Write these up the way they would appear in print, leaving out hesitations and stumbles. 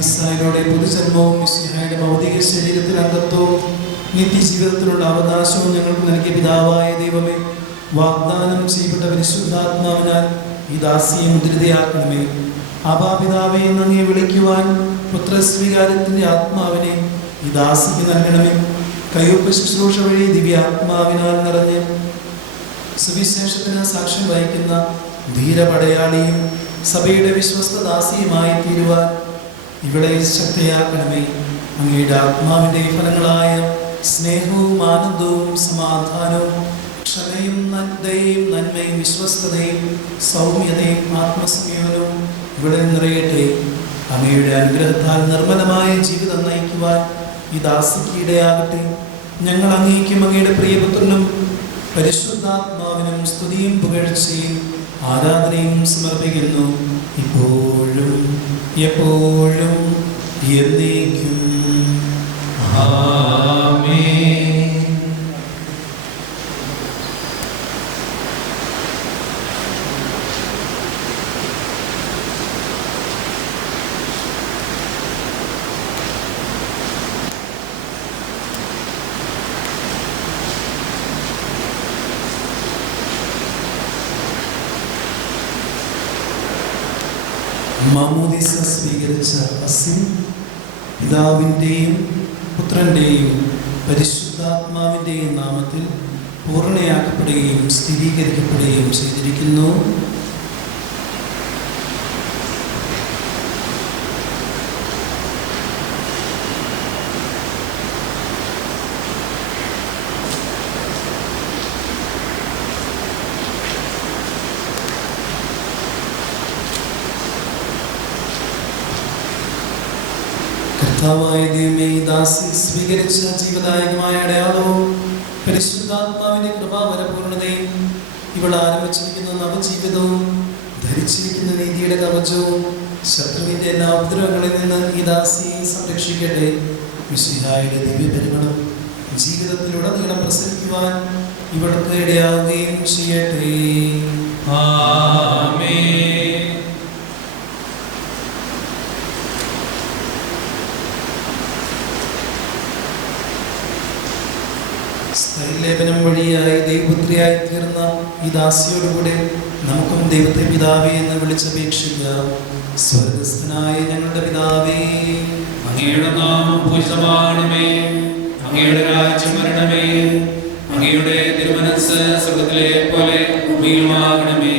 മിശിഹായുടെ പൊതുജന്മവും മിശിഹായുടെ ഭൗതിക ശരീരത്തിൽ അംഗത്വവും നിത്യജീവിതത്തിലുള്ള അവകാശവും ഞങ്ങൾക്ക് നൽകിയ പിതാവായ ദൈവമേ, വാഗ്ദാനം ചെയ്യപ്പെട്ട പരിശുദ്ധാത്മാവിനാൽ ഈ ദാസിയെ മുദ്രിതയാക്കണമേ. അപാപിതാവെ അങ്ങയെ വിളിക്കുവാൻ പുത്രസ്വീകാരത്തിൻ്റെ ആത്മാവിനെ ഈ ദാസിക്ക് നൽകണമേ. കയ്യൊപ്പ് ശുശ്രൂഷ വഴി ദിവ്യാത്മാവിനാൽ നിറഞ്ഞ് സുവിശേഷത്തിന് സാക്ഷ്യം വഹിക്കുന്ന ധീരപടയാളിയും സഭയുടെ വിശ്വസ്ത ദാസിയുമായി തീരുവാൻ ഇവിടെ ശക്തിയാക്കണമേ. അങ്ങയുടെ ആത്മാവിൻ്റെ ഫലങ്ങളായ സ്നേഹവും ആനന്ദവും സമാധാനവും ക്ഷമയും ദയയും നന്മയും വിശ്വസ്തതയും സൗമ്യതയും ആത്മസംയമനവും ഇവിടെ നിറയട്ടെ. അങ്ങയുടെ അനുഗ്രഹത്താൽ നിർമ്മലമായ ജീവിതം നയിക്കുവാൻ ഈ ദാസിക്ക് ഇടയാകട്ടെ. ഞങ്ങൾ അങ്ങേക്കും അങ്ങയുടെ പ്രിയപുത്രനും പരിശുദ്ധാത്മാവിനും സ്തുതിയും പുകഴ്ചയും ആരാധനയും സമർപ്പിക്കുന്നു, ഇപ്പോഴും എപ്പോഴും എന്നേക്കും. ആമേൻ. മാമോദീസ സ്വീകരിച്ച അസിൻ പിതാവിൻ്റെയും പുത്രൻ്റെയും പരിശുദ്ധാത്മാവിൻ്റെയും നാമത്തിൽ പൂർണ്ണയാക്കപ്പെടുകയും സ്ഥിരീകരിക്കപ്പെടുകയും ചെയ്തിരിക്കുന്നു. കർത്താവായ ദൈവമേ, ഈ ദാസി സ്വീകരിച്ച ജീവദായകമായ അടയാളവും പരിശുദ്ധാത്മാവിന്റെ കൃപാവരപൂർണതയും ഇവൾ ആരംഭിച്ചിരിക്കുന്ന നവജീവിതവും ധരിച്ചിരിക്കുന്ന നീതിയുടെ കവചവും ശത്രുവിന്റെ എല്ലാ ഉപദ്രവങ്ങളിൽ നിന്ന് ഈ ദാസിയെ സംരക്ഷിക്കട്ടെ. മിശിഹായുടെ ദിവ്യപരിമളം ജീവിതത്തിലുടനീളം പ്രസരിക്കുവാൻ ഇവൾക്ക് ഇടയാവുകയും ചെയ്യട്ടെ. ആമേൻ. ലേപനം വഴിയായി ദൈവപുത്രിയായി തീർന്ന ഈ ദാസിയോടുകൂടെ നമുക്കും ദൈവത്തെ പിതാവേ എന്ന് വിളിച്ചപേക്ഷിക്കാം. സ്വർഗ്ഗസ്ഥനായ ഞങ്ങളുടെ പിതാവേ, അങ്ങയുടെ നാമം പൂജിതമാകണമേ, അങ്ങയുടെ രാജ്യം വരണമേ, അങ്ങയുടെ തിരുമനസ്സ് സ്വർഗ്ഗത്തിലെ പോലെ ഭൂമിയിലുമാകണമേ.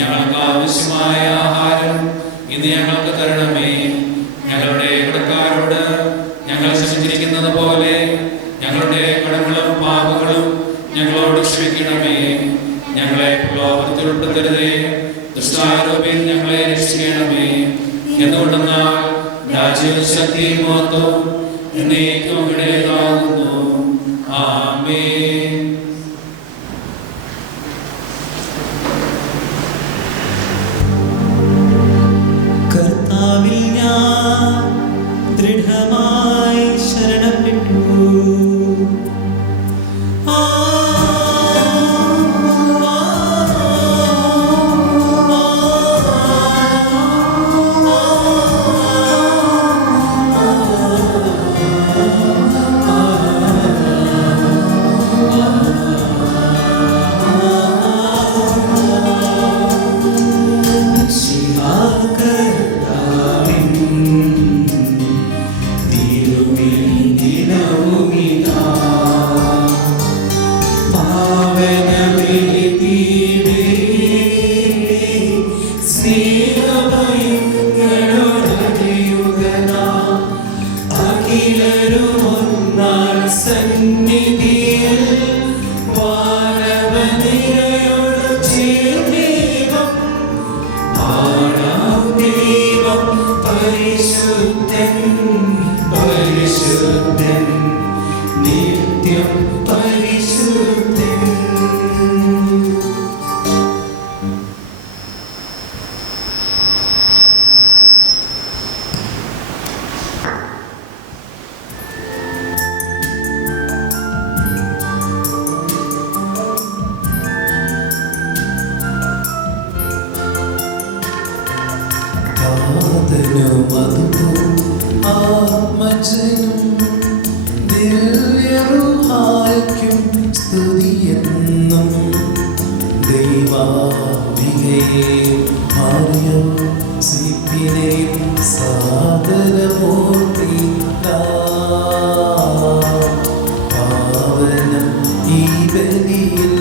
ഞങ്ങൾക്ക് ആവശ്യമായ ആഹാരം ഇന്ന് ഞങ്ങൾക്ക് തരണമേ. ഞങ്ങളുടെ കടക്കാരോട് ഞങ്ങൾ ക്ഷമിച്ചിരിക്കുന്നത് പോലെ ഞങ്ങളുടെ കടങ്ങളും പാപങ്ങളും ഞങ്ങളോട് ക്ഷമിക്കണമേ. ഞങ്ങളെ പ്രലോഭനത്തിൽ ഉൾപ്പെടുത്തരുതേ, ദുഷ്ടാരൂപിൽ ഞങ്ങളെ രക്ഷിക്കണമേ. എന്തുകൊണ്ടെന്നാൽ രാജ്യവും ശക്തിയും മഹത്വവും എന്നേക്കും അങ്ങയുടേതാകുന്നു. ആമേൻ. കർത്താവിൽ ഞാൻ ദൃഢമായി ശരണപ്പെട്ടു. മധുപൂർണ്ണ ആത്മജനും ദിവ്യറുഹായ്ക്കും സ്തുതിയെന്നും ദൈവാംബികയെയും മറിയം സിപ്പിനെയും പാവനം ഈ ബലിയിൽ.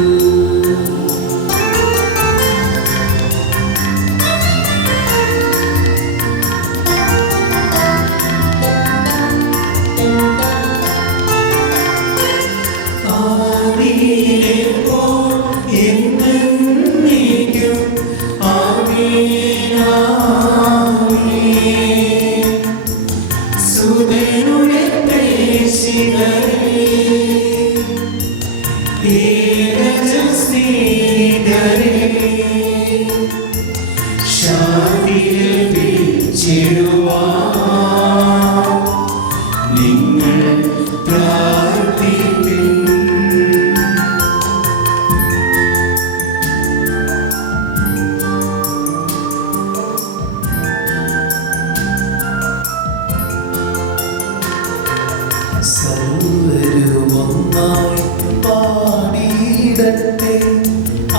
സർവരുമൊന്നായി പാടിയിടട്ടെ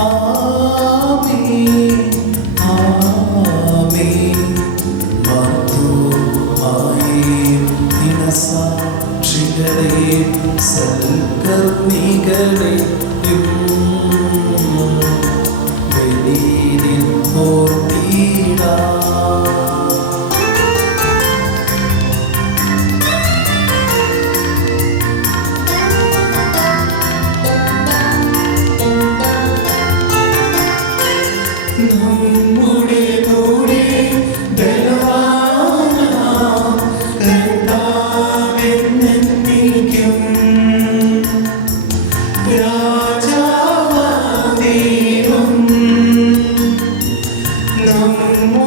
ആമേൻ ആമേൻ. മർദ്ദൂമായേയും ദിനസാക്ഷികളെയും സൽക്കർമ്മികളെയും ബലിയിൽ ഓർത്തിടാം. നമ്മുടെ കൂടെ ബലവാനാം കർത്താവെന്നെന്നേക്കും രാജാവാം ദൈവം നമ്മോടൊത്തെന്നും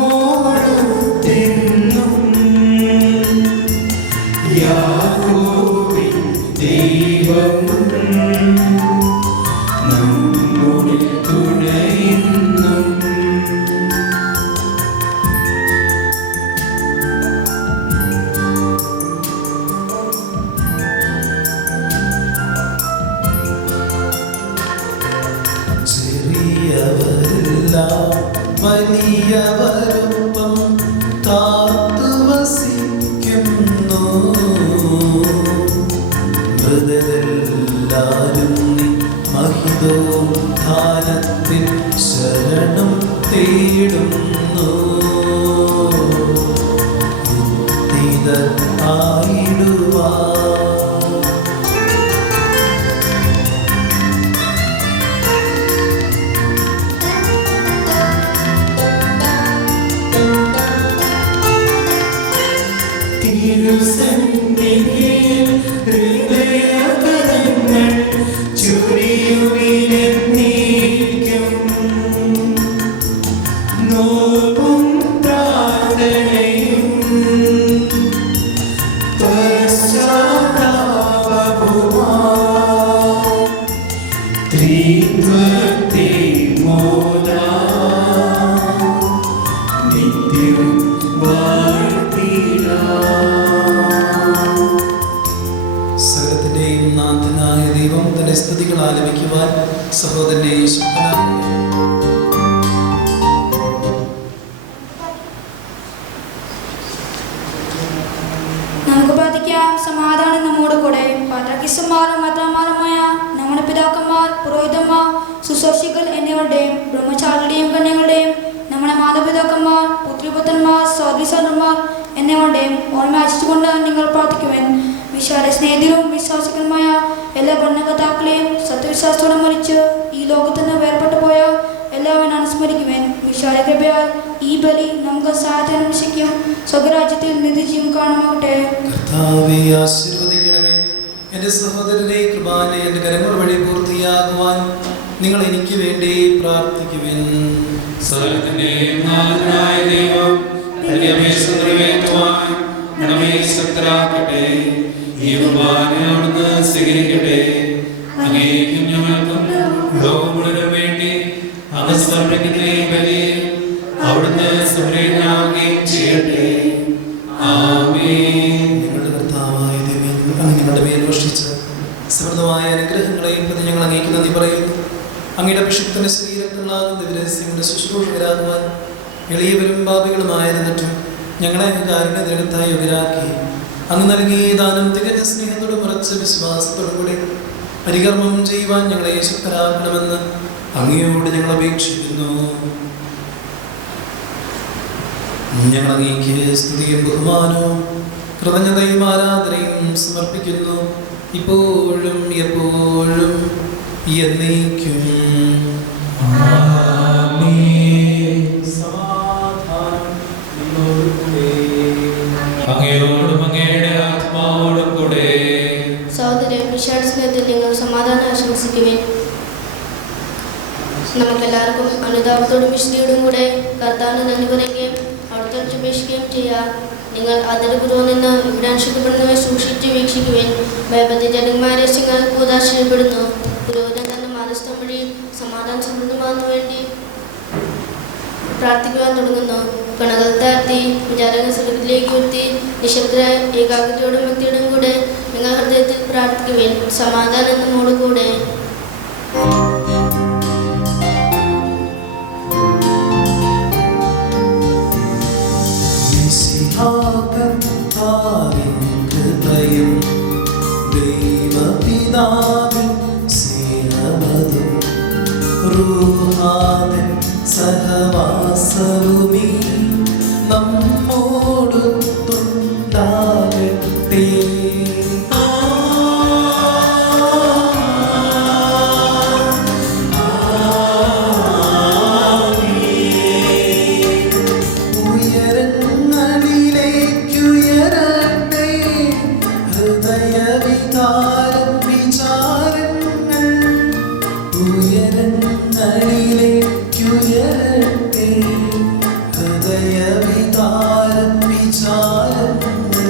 യാക്കോബിൻ ദൈവം നമ്മുടെ തുണയെന്നും. ചെറിയവരെല്ലാം വലിയവരൊപ്പം കാത്തുവസിക്കുന്നു. മൃതരെല്ലാരും മഹിതോദ്ധാനത്തിൽ ശരണം തേടുന്നു. ആയിടുവാൻ തിരുസന്നിധിയിൽ ഹൃദയകരങ്ങൾ ചൊരിയുവിനെന്നേക്കും. നോമ്പും പ്രാർത്ഥനയും പശ്ചാത്താപവുമായി ത്രിത്വത്തെ മോദാം നിത്യം സകലത്തിന്റെയും നാഥനായ ദൈവം തന്റെ സ്തുതികൾ ആലപിക്കുവാൻ സഹോദരനെ നമുക്ക് പ്രാർത്ഥിക്കാം. സമാധാനം നമ്മോട് കൂടെ. പാത്രക്കിസ്സന്മാരും മതന്മാരുമായ നമ്മുടെ പിതാക്കന്മാർ, പുരോഹിതന്മാർ, ശുശ്രൂഷികൾ എന്നിവരുടെയും ബ്രഹ്മചാരിയുടെയും കന്യകളുടെയും നമ്മുടെ മാതാപിതാക്കന്മാർ, പുത്രിപുത്രന്മാർ, സഹോദരിസഹോദരന്മാർ എന്നിവരുടെയും ഓർമ്മ അയച്ചുകൊണ്ട് നിങ്ങൾ പ്രാർത്ഥിക്കുവാൻ. വിശാല സ്നേഹിതരും വിശ്വാസികളുമായ എല്ലാ ഭരണകർത്താക്കളെയും സത്യവിശ്വാസത്തോടെ മരിച്ച് ഈ ലോകത്ത് നിന്ന് വേർപെട്ടു പോയ എല്ലാവരും അനുസ്മരിക്കുവാൻ. വിശാല കൃപയാൽ ഈ ബലി നമുക്ക് സഹായത്തിനും രക്ഷിക്കും സ്വരാജ്യത്തിൽ നിത്യജീവൻ കാണുമാകട്ടെ. കർത്താവേ, ആശീർവദിക്കണമേ. എൻ്റെ സഹോദരനെ കൃപാന എൻ്റെ കരങ്ങൾ വഴി പൂർത്തിയാകുവാൻ നിങ്ങൾ എനിക്ക് വേണ്ടി പ്രാർത്ഥിക്കുവിൻ. സകലത്തിന്റെയും നാഥനായ ദൈവം തന്റെ അപേക്ഷ നിറവേറ്റുവാൻ നമ്മെ ശക്തരാക്കട്ടെ. ഈ കുർബാന അവിടുന്ന് സ്വീകരിക്കട്ടെ. അങ്ങേക്കും ഞങ്ങൾക്കും ലോകം മുഴുവനും വേണ്ടി അങ്ങ് സമർപ്പിക്കുന്ന ഈ ബലിയിൽ അവിടുന്ന് സംപ്രീതനാവുകയും ചെയ്യട്ടെ. ആമേൻ. അങ്ങയുടെ അഭിഷിക്തന്റെ ശരീരത്തിലുള്ളാകുന്ന ദിവരസ്യങ്ങളുടെ ശുശ്രൂഷകരാകുവാൻ എളിയവരും പാപികളുമായിരുന്നിട്ടും ഞങ്ങളെ കാരുണ്യത്തിനടുത്തായി യോഗ്യരാക്കി അങ്ങ് നൽകിയ ദാനം തികഞ്ഞ സ്നേഹത്തോടും ഉറച്ച വിശ്വാസത്തോടും കൂടി പരികർമ്മം ചെയ്യുവാൻ ഞങ്ങളെ ശക്തരാക്കണമെന്ന് അങ്ങയോട് ഞങ്ങൾ അപേക്ഷിക്കുന്നു. ഞങ്ങൾ അങ്ങേക്ക് സ്തുതിയും ബഹുമാനവും കൃതജ്ഞതയും ആരാധനയും സമർപ്പിക്കുന്നു, ഇപ്പോഴും എപ്പോഴും എന്നേക്കും. അങ്ങയോടും അങ്ങയുടെ ആത്മാവോടും കൂടെ. സഹോദരൻ വിശാൽ സ്നേഹത്തിൽ നിങ്ങൾ സമാധാനം ആശംസിക്കുവിൻ. നമുക്കെല്ലാവർക്കും അനുതാപത്തോടും വിശുദ്ധിയോടും കൂടെ കർത്താവിന് നന്ദി പറയുകയും അവിടുത്തെ അപേക്ഷിക്കുകയും ചെയ്യാം. നിങ്ങൾ അതിർപൂർവ്വം നിന്ന് ഇവിടെ അനുഷ്ഠിക്കപ്പെടുന്നവയെ സൂക്ഷിച്ച് വീക്ഷിക്കുവിൻ. ഭയപതി ജനന്മാരെ നിങ്ങൾ കൂതാശയപ്പെടുന്നു. പുരോഹിതൻ തന്റെ മാധ്യസ്ഥം വഴി സമാധാന സമൃദ്ധമാകുന്ന വേണ്ടി പ്രാർത്ഥിക്കുവാൻ തുടങ്ങുന്നു. കണകൾ താഴ്ത്തി വിചാരങ്ങൾ സ്വർഗത്തിലേക്ക് ഉയർത്തി നിശബ്ദരായ ഏകാഗ്രതയോടും വ്യക്തിയോടും കൂടെ നിങ്ങൾ ഹൃദയത്തിൽ പ്രാർത്ഥിക്കുവിൻ. സമാധാനം നമ്മോട് കൂടെ. ദൈവപിതാവിൻ സ്നേഹമതും റൂഹാവിൻ സഹവാസവുമീ നമ്മോടൊത്തുണ്ടാകട്ടെ. ഉയരങ്ങളിലേക്കുയരട്ടെ ഹൃദയവികാരം വിചാരങ്ങൾ. ഉയരങ്ങളിലേക്കുയരട്ടെ ഹൃദയവികാരം വിചാരങ്ങൾ.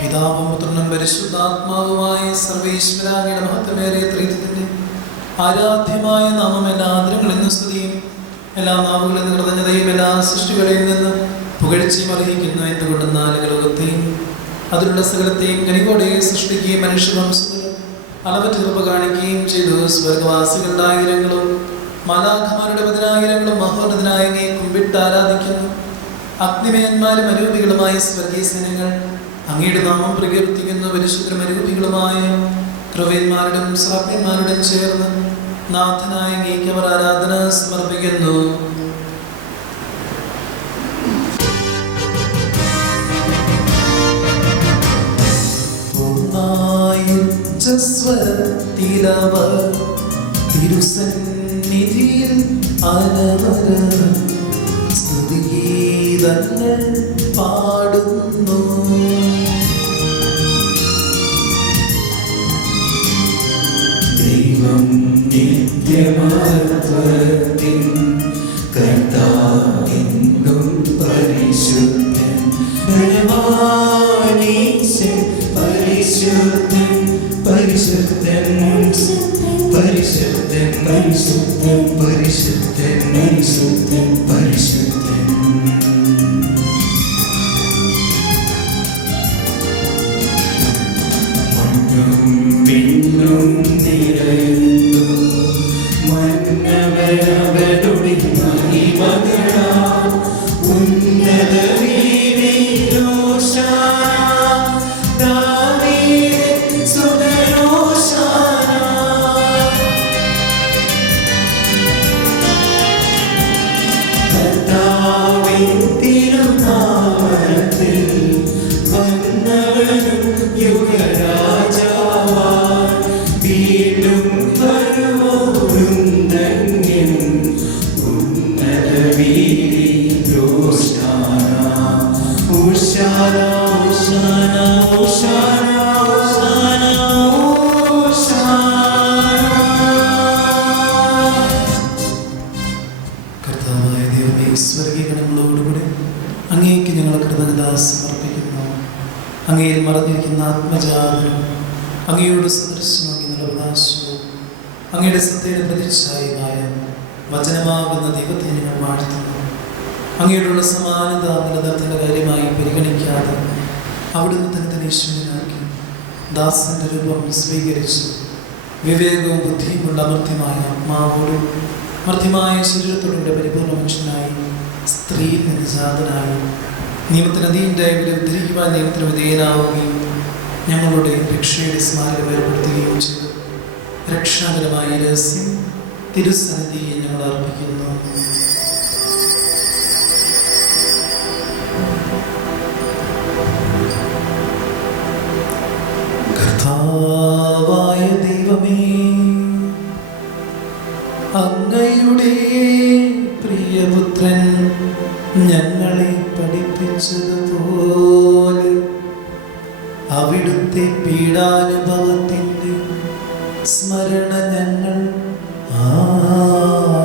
പിതാവും പുത്രനും പരിശുദ്ധാത്മാവുമായ സർവേശ്വരാങ്ങിയുടെ മഹത്വമേറിയ ത്രിത്വത്തിന്റെ ആരാധ്യമായ നാമം എല്ലാ ആദരങ്ങളിൽ നിന്ന് സ്തുതിയും എല്ലാ നാവുകളിൽ നിന്ന് കൃതജ്ഞതയും എല്ലാ സൃഷ്ടികളിൽ നിന്ന് പുകഴ്ചയും അർഹിക്കുന്നു. എന്തുകൊണ്ടെന്നാൽ ലോകത്തെയും അതിലുള്ള സകലത്തെയും കനികോടെ സൃഷ്ടിക്കുകയും മനുഷ്യവംശങ്ങളും അളവറ്റ കൃപ കാണിക്കുകയും ചെയ്തു. സ്വർഗവാസികളുടെ ആയിരങ്ങളും മാലാഖമാരുടെ പതിനായിരങ്ങളും മഹോന്നതനായ അങ്ങയെ കുമ്പിട്ട് ആരാധിക്കുന്നു. അഗ്നിമയന്മാരും അരൂപികളുമായ സ്വർഗീയ സേനകൾ അങ്ങയുടെ നാമം പ്രകീർത്തിക്കുന്നു. പരിശുദ്ധരും അരൂപികളുമായ ക്രൂവന്മാരുടെയും ശ്രാപ്യന്മാരുടെയും ചേർന്ന് നാഥനായ അങ്ങേക്ക് അവർ ആരാധന സമർപ്പിക്കുന്നു. സ്വരത്തിലവർ തിരുസന്നിധിയിൽ അനവരവർ സ്തുതിഗീതങ്ങൾ പാടുന്നു. ദൈവം നിത്യമഹത്വത്തിൻ കർത്താവെന്നും പരിശുദ്ധൻ ബലവാനീശൻ പരിശുദ്ധൻ പരിശുദ്ധൻ പരിശുദ്ധൻ പരിശുദ്ധൻ പരിശുദ്ധൻ പരിശുദ്ധൻ പരിശുദ്ധൻ. മണ്ണും വിണ്ണും നിറയുന്നു മന്നവരവരുടെ മഹിമകളാൽ ഉന്നത കർത്താവേ ആത്മജാതനും അങ്ങയുടെ സദൃശ്യമാക്കി നിലവകാശവും അങ്ങയുടെ സത്യയുടെ പ്രതിച്ഛായമായ വചനമാകുന്ന ദൈവത്തെ ഞങ്ങൾ വാഴ്ത്തുന്നു. അങ്ങയോടുള്ള സമാനത നിലനിർത്തേണ്ട കാര്യമായി പരിഗണിക്കാതെ അവിടുന്ന് തന്നെ ഈശ്വരനാക്കി ദാസന്റെ രൂപം സ്വീകരിച്ചു. വിവേകവും ബുദ്ധിയുമുള്ള അമർത്യമായ ആത്മാവോടും മർത്യമായ ശരീരത്തോടുകൂടെ പരിപൂർണ്ണ മനുഷ്യനായി സ്ത്രീയിൽ നിന്ന് ജാതനായി നിയമത്തിന് അധീനരായവരെ ഉദ്ധരിക്കുവാൻ നിയമത്തിന് വിധേയനാവുകയും ഞങ്ങളുടെ രക്ഷയുടെ സ്മാരകം ഏർപ്പെടുത്തുകയും ചെയ്തു. രക്ഷാകരമായ രഹസ്യം തിരുസന്നിധിയെ ഞങ്ങൾ അർപ്പിക്കുന്നു. കർത്താവായ ദൈവമേ, അങ്ങയുടെ പ്രിയപുത്രൻ ഞങ്ങളെ പഠിപ്പിച്ചതുപോലെ അവിടുത്തെ പീഡാനുഭവത്തിൻ്റെ സ്മരണ ഞങ്ങൾ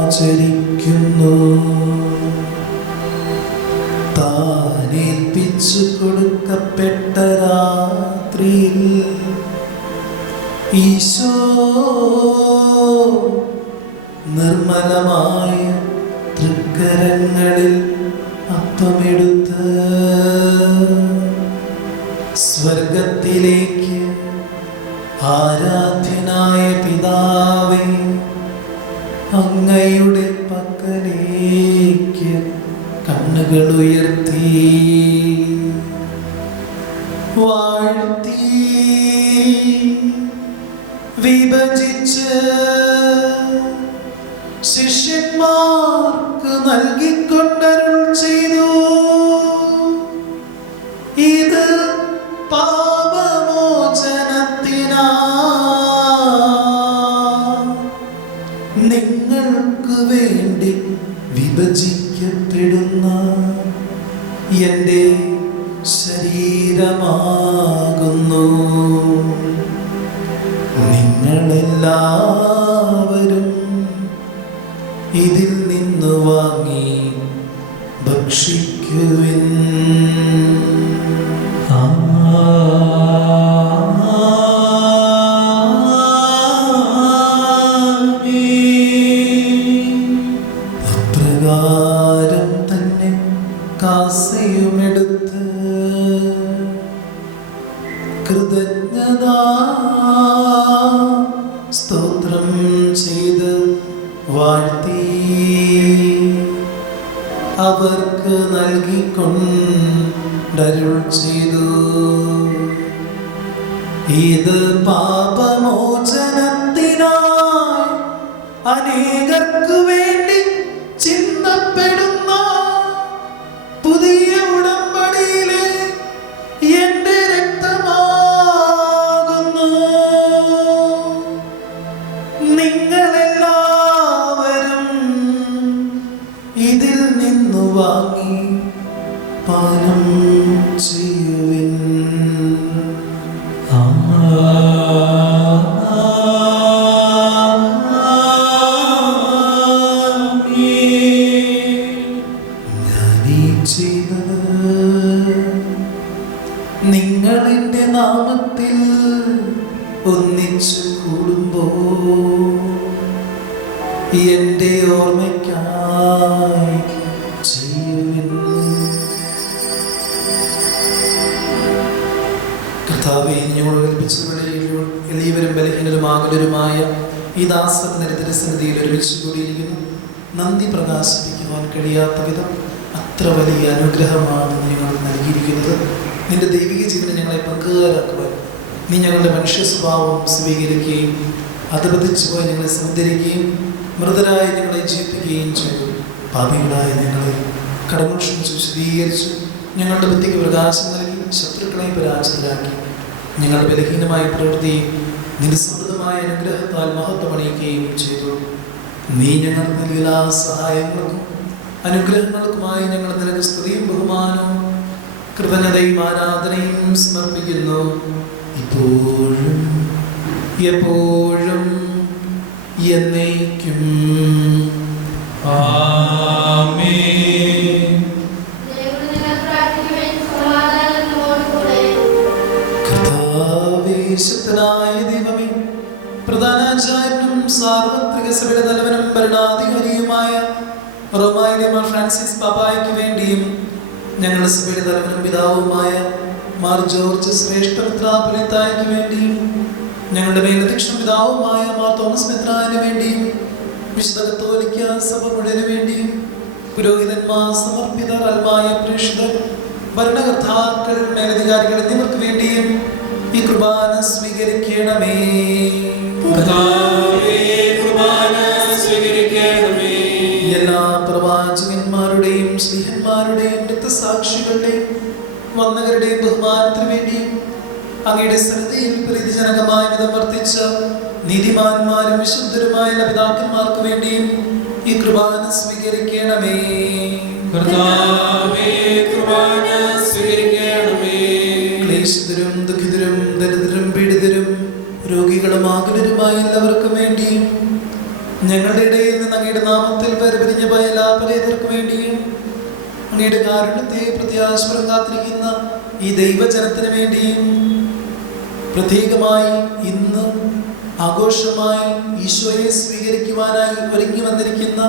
ആചരിക്കുന്നു. താനേൽപ്പിച്ചു കൊടുക്കപ്പെട്ട രാത്രിയിൽ ഈശോ നിർമ്മലമായ തൃക്കരങ്ങളിൽ അപ്പമെടുത്ത് സ്വർഗത്തിലേക്ക് ആരാധ്യനായ പിതാവേ അങ്ങയുടെ പക്കലേക്ക് കണ്ണുകൾ ഉയർത്തി വാഴ്ത്തി വിഭജിച്ച് ശിഷ്യന്മാർക്ക് നൽകിക്കൊണ്ടരുൾ ചെയ്തു. ഇത് പാപമോചനത്തിനാ നിങ്ങൾക്ക് വേണ്ടി വിഭജിക്കപ്പെടുന്ന എൻ്റെ ശരീരമാകുന്നു. നിങ്ങളെല്ലാവരും ഇതിൽ നിന്ന് വാങ്ങി ഭക്ഷിക്കുവിൻ. അപ്രകാരം തന്നെ കാസയുമെടുത്ത് കൃതജ്ഞതാ സ്തോത്രം ചെയ്ത് വാഴ്ത്തി അവർക്ക് നൽകിക്കൊണ്ടരുൾ ചെയ്തു. ഇത് പാപമോചനത്തിനായി അനേകർക്ക് വേണ്ടി ചിന്തപ്പെടുന്ന പുതിയ ഉടമ്പടിയിലെ എൻ്റെ രക്തമാകുന്നു. നിങ്ങളെല്ലാവരും ഇതിൽ നിന്ന് വാങ്ങി പാനം ചെയ്യുവിൻ. ഞാനീ ചെയ്തത് നിങ്ങളെൻ്റെ നാമത്തിൽ ഒന്നിച്ചു കൂടുമ്പോൾ എൻ്റെ ഓർമ്മയ്ക്കായി ചെയ്യുവിൻ. കർത്താവേ, ഞങ്ങൾ കൽപ്പിച്ചതുപോലെ എളിയവരും ബലഹീനരും ആകുലരുമായ ഈ ദാസന്റെ തിരുസന്നിധിയിൽ ഒരുമിച്ച് കൂടിയിരിക്കുന്നു. നന്ദി പ്രകാശിപ്പിക്കുവാൻ കഴിയാത്ത വിധം അത്ര വലിയ അനുഗ്രഹമാണ് ഞങ്ങൾ നൽകിയിരിക്കുന്നത്. നിന്റെ ദൈവിക ജീവനെ ഞങ്ങളെ പങ്കുകാരാക്കുവാൻ നീ ഞങ്ങളുടെ മനുഷ്യ സ്വഭാവം സ്വീകരിക്കുകയും അധപതിച്ചു പോയി ഞങ്ങളെ സമുദ്ധരിക്കുകയും മൃതരായി ഞങ്ങളെ ജീവിപ്പിക്കുകയും ചെയ്തു. പാപികളായ ഞങ്ങളെ കടങ്ങൾ ക്ഷമിച്ചു വിശദീകരിച്ചു ഞങ്ങളുടെ ബുദ്ധിക്ക് പ്രകാശം നൽകി ശത്രുക്കളെ പരാജിതരാക്കി ഞങ്ങളുടെ ബലഹീനമായ പ്രവൃത്തിയും നിന്റെ സമൃദ്ധമായ അനുഗ്രഹത്താൽ മഹത്വമണിയിക്കുകയും ചെയ്തു. നീ ഞങ്ങൾക്ക് നൽകിയ എല്ലാ സഹായങ്ങൾക്കും അനുഗ്രഹങ്ങൾക്കുമായി ഞങ്ങൾ നിനക്ക് സ്തുതിയും ബഹുമാനവും കൃതജ്ഞതയും ആരാധനയും സമർപ്പിക്കുന്നു. ഇപ്പോഴും എപ്പോഴും എന്നേക്കും. ആമേൻ. ദൈവം നിങ്ങൾ പ്രാർത്ഥിക്കുവിൻ. സമാധാനം നമ്മോടുകൂടെ. കർത്താവേ, സർവശക്തനായ ദൈവമേ, പ്രധാനാചാര്യനും സാർവത്രിക സഭയുടെ തലവനും ഭരണാധികാരിയുമായ റോമായിലെ മാർ ഫ്രാൻസിസ് പാപ്പായ്ക്ക് വേണ്ടിയും ഞങ്ങളുടെ സഭയുടെ തലവനും പിതാവുമായ മാർ ജോർജ് ശ്രേഷ്ഠ മെത്രാപ്പൊലീത്തായ്ക്ക് വേണ്ടിയും ഞങ്ങളുടെ മേലധ്യക്ഷ പിതാവുമായ മാർ തോമസ് മെത്രാന് വേണ്ടിയും വിശുദ്ധ കത്തോലിക്ക സഭ മുഴുവന് വേണ്ടിയും പുരോഹിതന്മാർ, സമർപ്പിതർ, അൽമായ പ്രേക്ഷിതർ, ഭരണകർത്താക്കൾ, മേലധികാരികൾ എന്നിവർക്ക് വേണ്ടിയും ഈ കുർബാന സ്വീകരിക്കണമേ. എല്ലാ പ്രവാചകന്മാരുടെയും സ്നേഹന്മാരുടെയും രക്തസാക്ഷികളുടെയും വന്നവരുടെയും ബഹുമാനത്തിന് വേണ്ടിയും അങ്ങയുടെ സന്നിധിയിൽ പ്രീതിജനകമായ വിധം വർത്തിച്ച നീതിമാന്മാരും വിശുദ്ധരുമായ പിതാക്കന്മാർക്ക് വേണ്ടിയും ഈ കുർബാന സ്വീകരിക്കണമേ. ക്ലേശിതരും ദുഃഖിതരും ദരിദ്രരും പീഡിതരും രോഗികളും ആകുലരുമായ എല്ലാവർക്കും വേണ്ടിയും ഞങ്ങളുടെ ഇടയിൽ നിന്ന് അങ്ങയുടെ നാമത്തിൽ വേർപിരിഞ്ഞു പോയ എല്ലാ പരേതർക്കും വേണ്ടിയും അങ്ങയുടെ കാരുണ്യത്തെ പ്രത്യാശപരം കാത്തിരിക്കുന്ന ഈ ദൈവജനത്തിന് വേണ്ടിയും പ്രത്യേകമായി ഇന്ന് ആഘോഷമായി ഈശോയെ സ്വീകരിക്കുവാനായി ഒരുങ്ങി വന്നിരിക്കുന്ന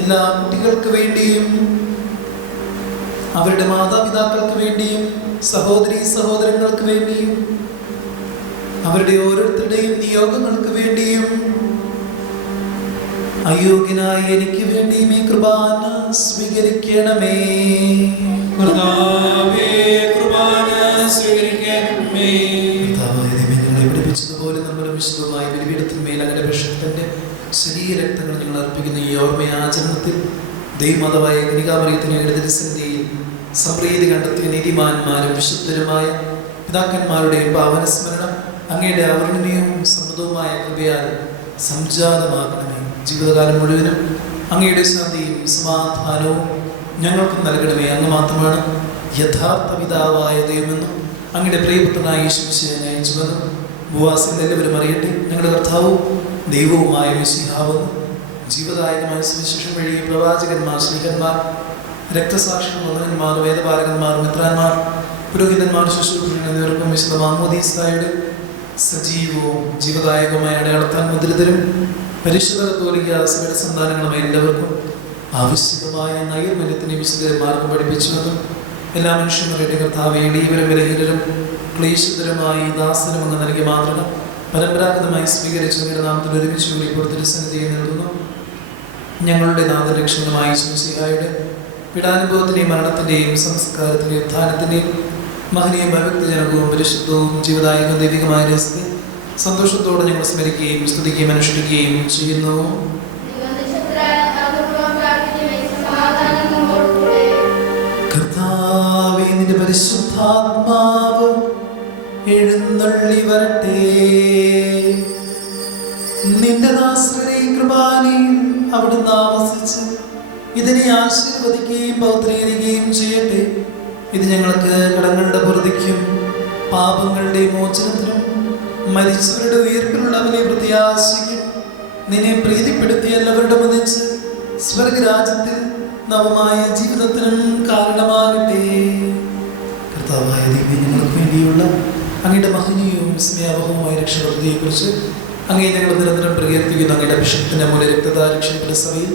എല്ലാ കുട്ടികൾക്ക് വേണ്ടിയും അവരുടെ മാതാപിതാക്കൾക്ക് വേണ്ടിയും സഹോദരീ സഹോദരങ്ങൾക്ക് വേണ്ടിയും അവരുടെ ഓരോരുത്തരുടെയും നിയോഗങ്ങൾക്ക് വേണ്ടിയും അയോഗ്യനായ എനിക്ക് വേണ്ടിയും ഈ കുർബാന സ്വീകരിക്കണമേ. ഞങ്ങളെ പഠിപ്പിച്ചതുപോലെ നമ്മൾ വിശുദ്ധമായ ബലിപീഠത്തിന്മേൽ അങ്ങനെ ബിഷപ്പിന്റെ ശരീരരക്തങ്ങൾ ഞങ്ങൾ അർപ്പിക്കുന്ന ഈ ഓർമ്മയാചരണത്തിൽ ദൈവമാതാവായ കന്യകാമറിയത്തിന് എഴുതിസന്ധിയിൽ സംപ്രീതി കണ്ടെത്തിയ നീതിമാന്മാരും വിശുദ്ധരുമായ പിതാക്കന്മാരുടെയും പാവനസ്മരണം അങ്ങയുടെ അവർണ്ണനീയവും സമൃദ്ധവുമായ കൃപയാൽ സംജാതമാക്കണമേ. ജീവിതകാലം മുഴുവനും അങ്ങയുടെ ശാന്തിയും സമാധാനവും ഞങ്ങൾക്ക് നൽകണമേ. അങ്ങ് മാത്രമാണ് യഥാർത്ഥ പിതാവായ ദൈവമെന്നും അങ്ങയുടെ പ്രിയപുത്രനായ യേശുമിശിഹായെ അയച്ചുവെന്നും ഉപവാസികൾ എല്ലാവരും അറിയട്ടെ. ഞങ്ങളുടെ കർത്താവും ദൈവവുമായ മിശിഹാവെന്നും ജീവദായകമായ സുവിശേഷം വഴി പ്രവാചകന്മാർ, ശ്രീകന്മാർ, രക്തസാക്ഷികൾ, വന്ദനന്മാർ, വേദപാലകന്മാർ, മിത്രാന്മാർ, പുരോഹിതന്മാർ, ശുശ്രൂഷകർ എന്നിവർക്കും വിശുദ്ധ മാമോദീസായുടെ സജീവവും ജീവദായകവുമായ അടയാളത്താൽ മുദ്രിതരും പരിശുദ്ധ കത്തോലിക്ക സഭയുടെ സന്താനങ്ങളുമായ എല്ലാവർക്കും ആവശ്യമായ നൈർമല്യത്തിൻ്റെ വിശുദ്ധന്മാർക്കും പഠിപ്പിച്ചുവെന്നും എല്ലാ മനുഷ്യന്മാരുടെ കർത്താവെ എളിയവരും ബലഹീനരും ക്ലേശിതരുമായി ദാസനും അങ്ങ് നൽകിയ മാതൃക പരമ്പരാഗതമായി സ്വീകരിച്ചു അങ്ങയുടെ നാമത്തിൽ ഒരുമിച്ച് കൂടി ഇപ്പോൾ തിരുസന്നിധിയിൽ നിൽക്കുന്നു. ഞങ്ങളുടെ നാഥരക്ഷകനുമായ യേശുമിശിഹായുടെ പീഡാനുഭവത്തിൻ്റെയും മരണത്തിൻ്റെയും സംസ്കാരത്തിൻ്റെയും ഉത്ഥാനത്തിൻ്റെയും മഹനീയ ഭക്തജനകവും പരിശുദ്ധവും ജീവദായകവും ദൈവികമായ രഹസ്യത്തെ സന്തോഷത്തോടെ ഞങ്ങൾ സ്മരിക്കുകയും സ്തുതിക്കുകയും അനുഷ്ഠിക്കുകയും ചെയ്യുന്നു. കർത്താവേ, നിന്റെ പരിശുദ്ധാത്മാവ് എഴുന്നള്ളി വരട്ടെ. നിന്റെ ദാസരുടെ കൃപാനയിൽ അവിടുന്ന് ആവസിച്ച് ഇതിനെ ആശീർവദിക്കുകയും പൗത്രീകരിക്കുകയും ചെയ്യട്ടെ. ഇത് ഞങ്ങൾക്ക് കടങ്ങളുടെ പൊറുതിക്കും പാപങ്ങളുടെ മോചനത്തിനും മരിച്ചവരുടെ ഉയർപ്പിനുള്ള വലിയ പ്രത്യാശയ്ക്കും നിന്നെ പ്രീതിപ്പെടുത്തി എല്ലാവരുടെ ഒന്നിച്ച് സ്വർഗരാജ്യത്തിൽ നവമായ ജീവിതത്തിനും കാരണമാകട്ടെ. കർത്താവായ ദൈവമേ, ഞങ്ങൾക്ക് വേണ്ടിയുള്ള അങ്ങയുടെ മഹനീയവും സ്നേഹവുമായ രക്ഷാപദ്ധതിയെക്കുറിച്ച് അങ്ങേ ഞങ്ങൾ നിരന്തരം പ്രകീർത്തിക്കുന്ന അങ്ങയുടെ അഭിഷേകത്തിൻ്റെ മൂല രക്തതാരക്ഷയുടെ സഭയിൽ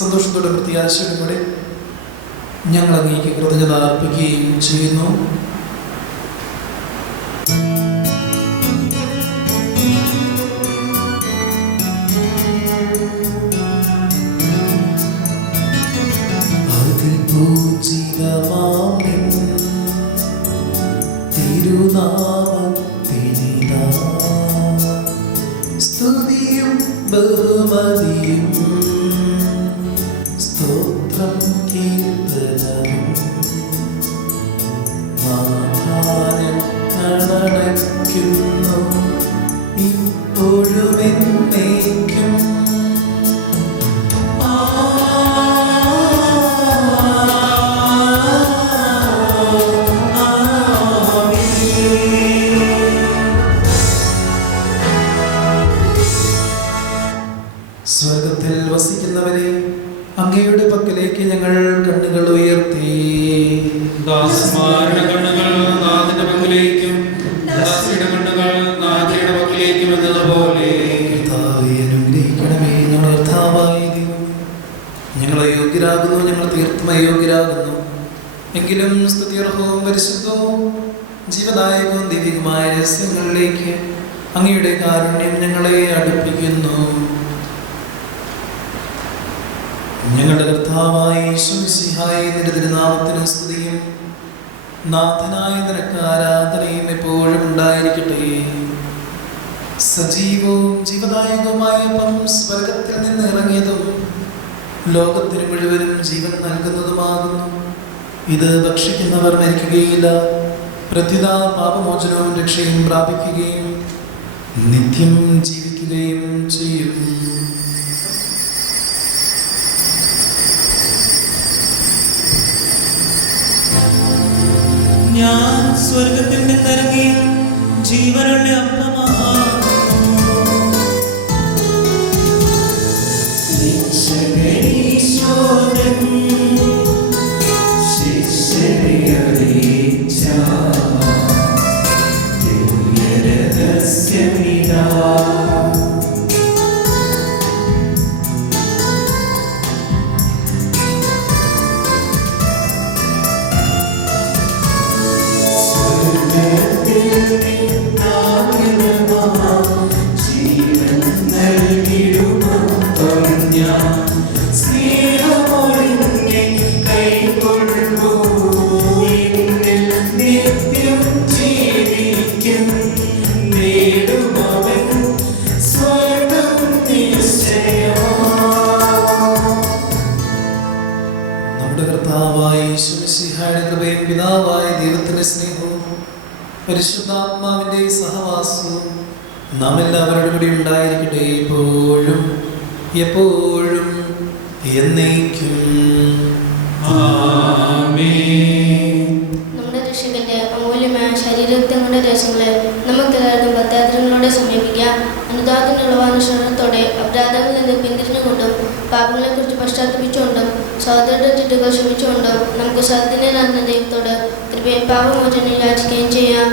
സന്തോഷത്തോടെ പ്രത്യാശയോടും കൂടെ ഞങ്ങൾ അങ്ങേക്ക് കൃതജ്ഞത അർപ്പിക്കുകയും ചെയ്യുന്നു. സ്തുതിയും ബഹുമതിയും സ്തോത്രം കീർത്തനവും നടക്കുന്നു ഇപ്പോഴും എന്നേക്കും. സ്വർഗത്തിൽ വസിക്കുന്നവരെ, അങ്ങയുടെ പക്കലേക്ക് ഞങ്ങൾ കണ്ണുകൾ ഉയർത്തി. ദാസന്മാരുടെ കണ്ണുകൾ നാഥന്റെ പക്കലേക്കും ദാസിയുടെ കണ്ണുകൾ അയോഗ്യരാകുന്നു, ഞങ്ങൾ തീർത്തും അയോഗ്യരാകുന്നു. എങ്കിലും സ്തുത്യർഹവും പരിശുദ്ധവും ജീവദായകവും ദൈവികമായ രഹസ്യങ്ങളിലേക്ക് അങ്ങയുടെ കാരുണ്യം ഞങ്ങളെ അടുപ്പിക്കുന്നു. ഞങ്ങളുടെ കർത്താവായ യേശുമിശിഹായ നിന്റെ തിരുനാമത്തിന് സ്തുതിയും നാഥനായ നിനക്ക് ആരാധനയും എപ്പോഴും ഉണ്ടായിരിക്കട്ടെ. സജീവവും ജീവദായകവുമായ അപ്പം സ്വർഗത്തിൽ നിന്ന് ഇറങ്ങിയതും ലോകത്തിന് മുഴുവനും ജീവൻ നൽകുന്നതുമാകുന്നു. ഇത് ഭക്ഷിക്കുന്നവർ മരിക്കുകയില്ല, പ്രത്യുത പാപമോചനവും രക്ഷയും പ്രാപിക്കുകയും നിത്യം ജീവിക്കുകയും ചെയ്യും. ഞാൻ സ്വർഗത്തിൽ നിന്നിറങ്ങി ജീവനുള്ള അപ്പമാകുന്നു. രക്ഷകനീശോദൻ ശിഷ്യരെ അറിയിച്ച ദിവ്യരഹസ്യമിതാ. ജീവൻ നൽകിടുമപ്പം ഞാൻ സ്നേഹമൊഴിഞ്ഞെ കൈക്കൊള്ളൂ. എന്നിൽ നിത്യം ജീവിക്കും, നേടുമവൻ സ്വർഗം നിശ്ചയമാണ്. നമ്മുടെ കർത്താവായ യേശുമിശിഹായുടെ കൃപയും പിതാവായ ദൈവത്തിന്റെ സ്നേഹവും പരിശുദ്ധാത്മാവിന്റെ സഹവാസവും നാം എല്ലാവരുടെ കൂടി ഉണ്ടായിരിക്കട്ടെ, എപ്പോഴും എപ്പോഴും എന്നേക്കും. ആമേൻ. നമ്മുടെ രക്ഷകന്റെ അമൂല്യമായ ശരീരത്തിന്റെ രഹസ്യങ്ങളെ നമുക്കെല്ലാവർക്കും ഭദ്രാതരങ്ങളോടെ സമീപിക്കാം. അനുതാപത്തിനുള്ള അനുസരണത്തോടെ അപരാധങ്ങളിൽ നിന്ന് പിന്തിരിഞ്ഞുകൊണ്ടും പാപങ്ങളെക്കുറിച്ച് പശ്ചാത്തപിച്ചുകൊണ്ടും സഹോദരന്റെ തെറ്റുകൾ ക്ഷമിച്ചുകൊണ്ടും നമുക്ക് സത്യനെ നടന്ന ദൈവത്തോട് കൃപയും പാപമോചനം യാചിക്കുകയും ചെയ്യാം.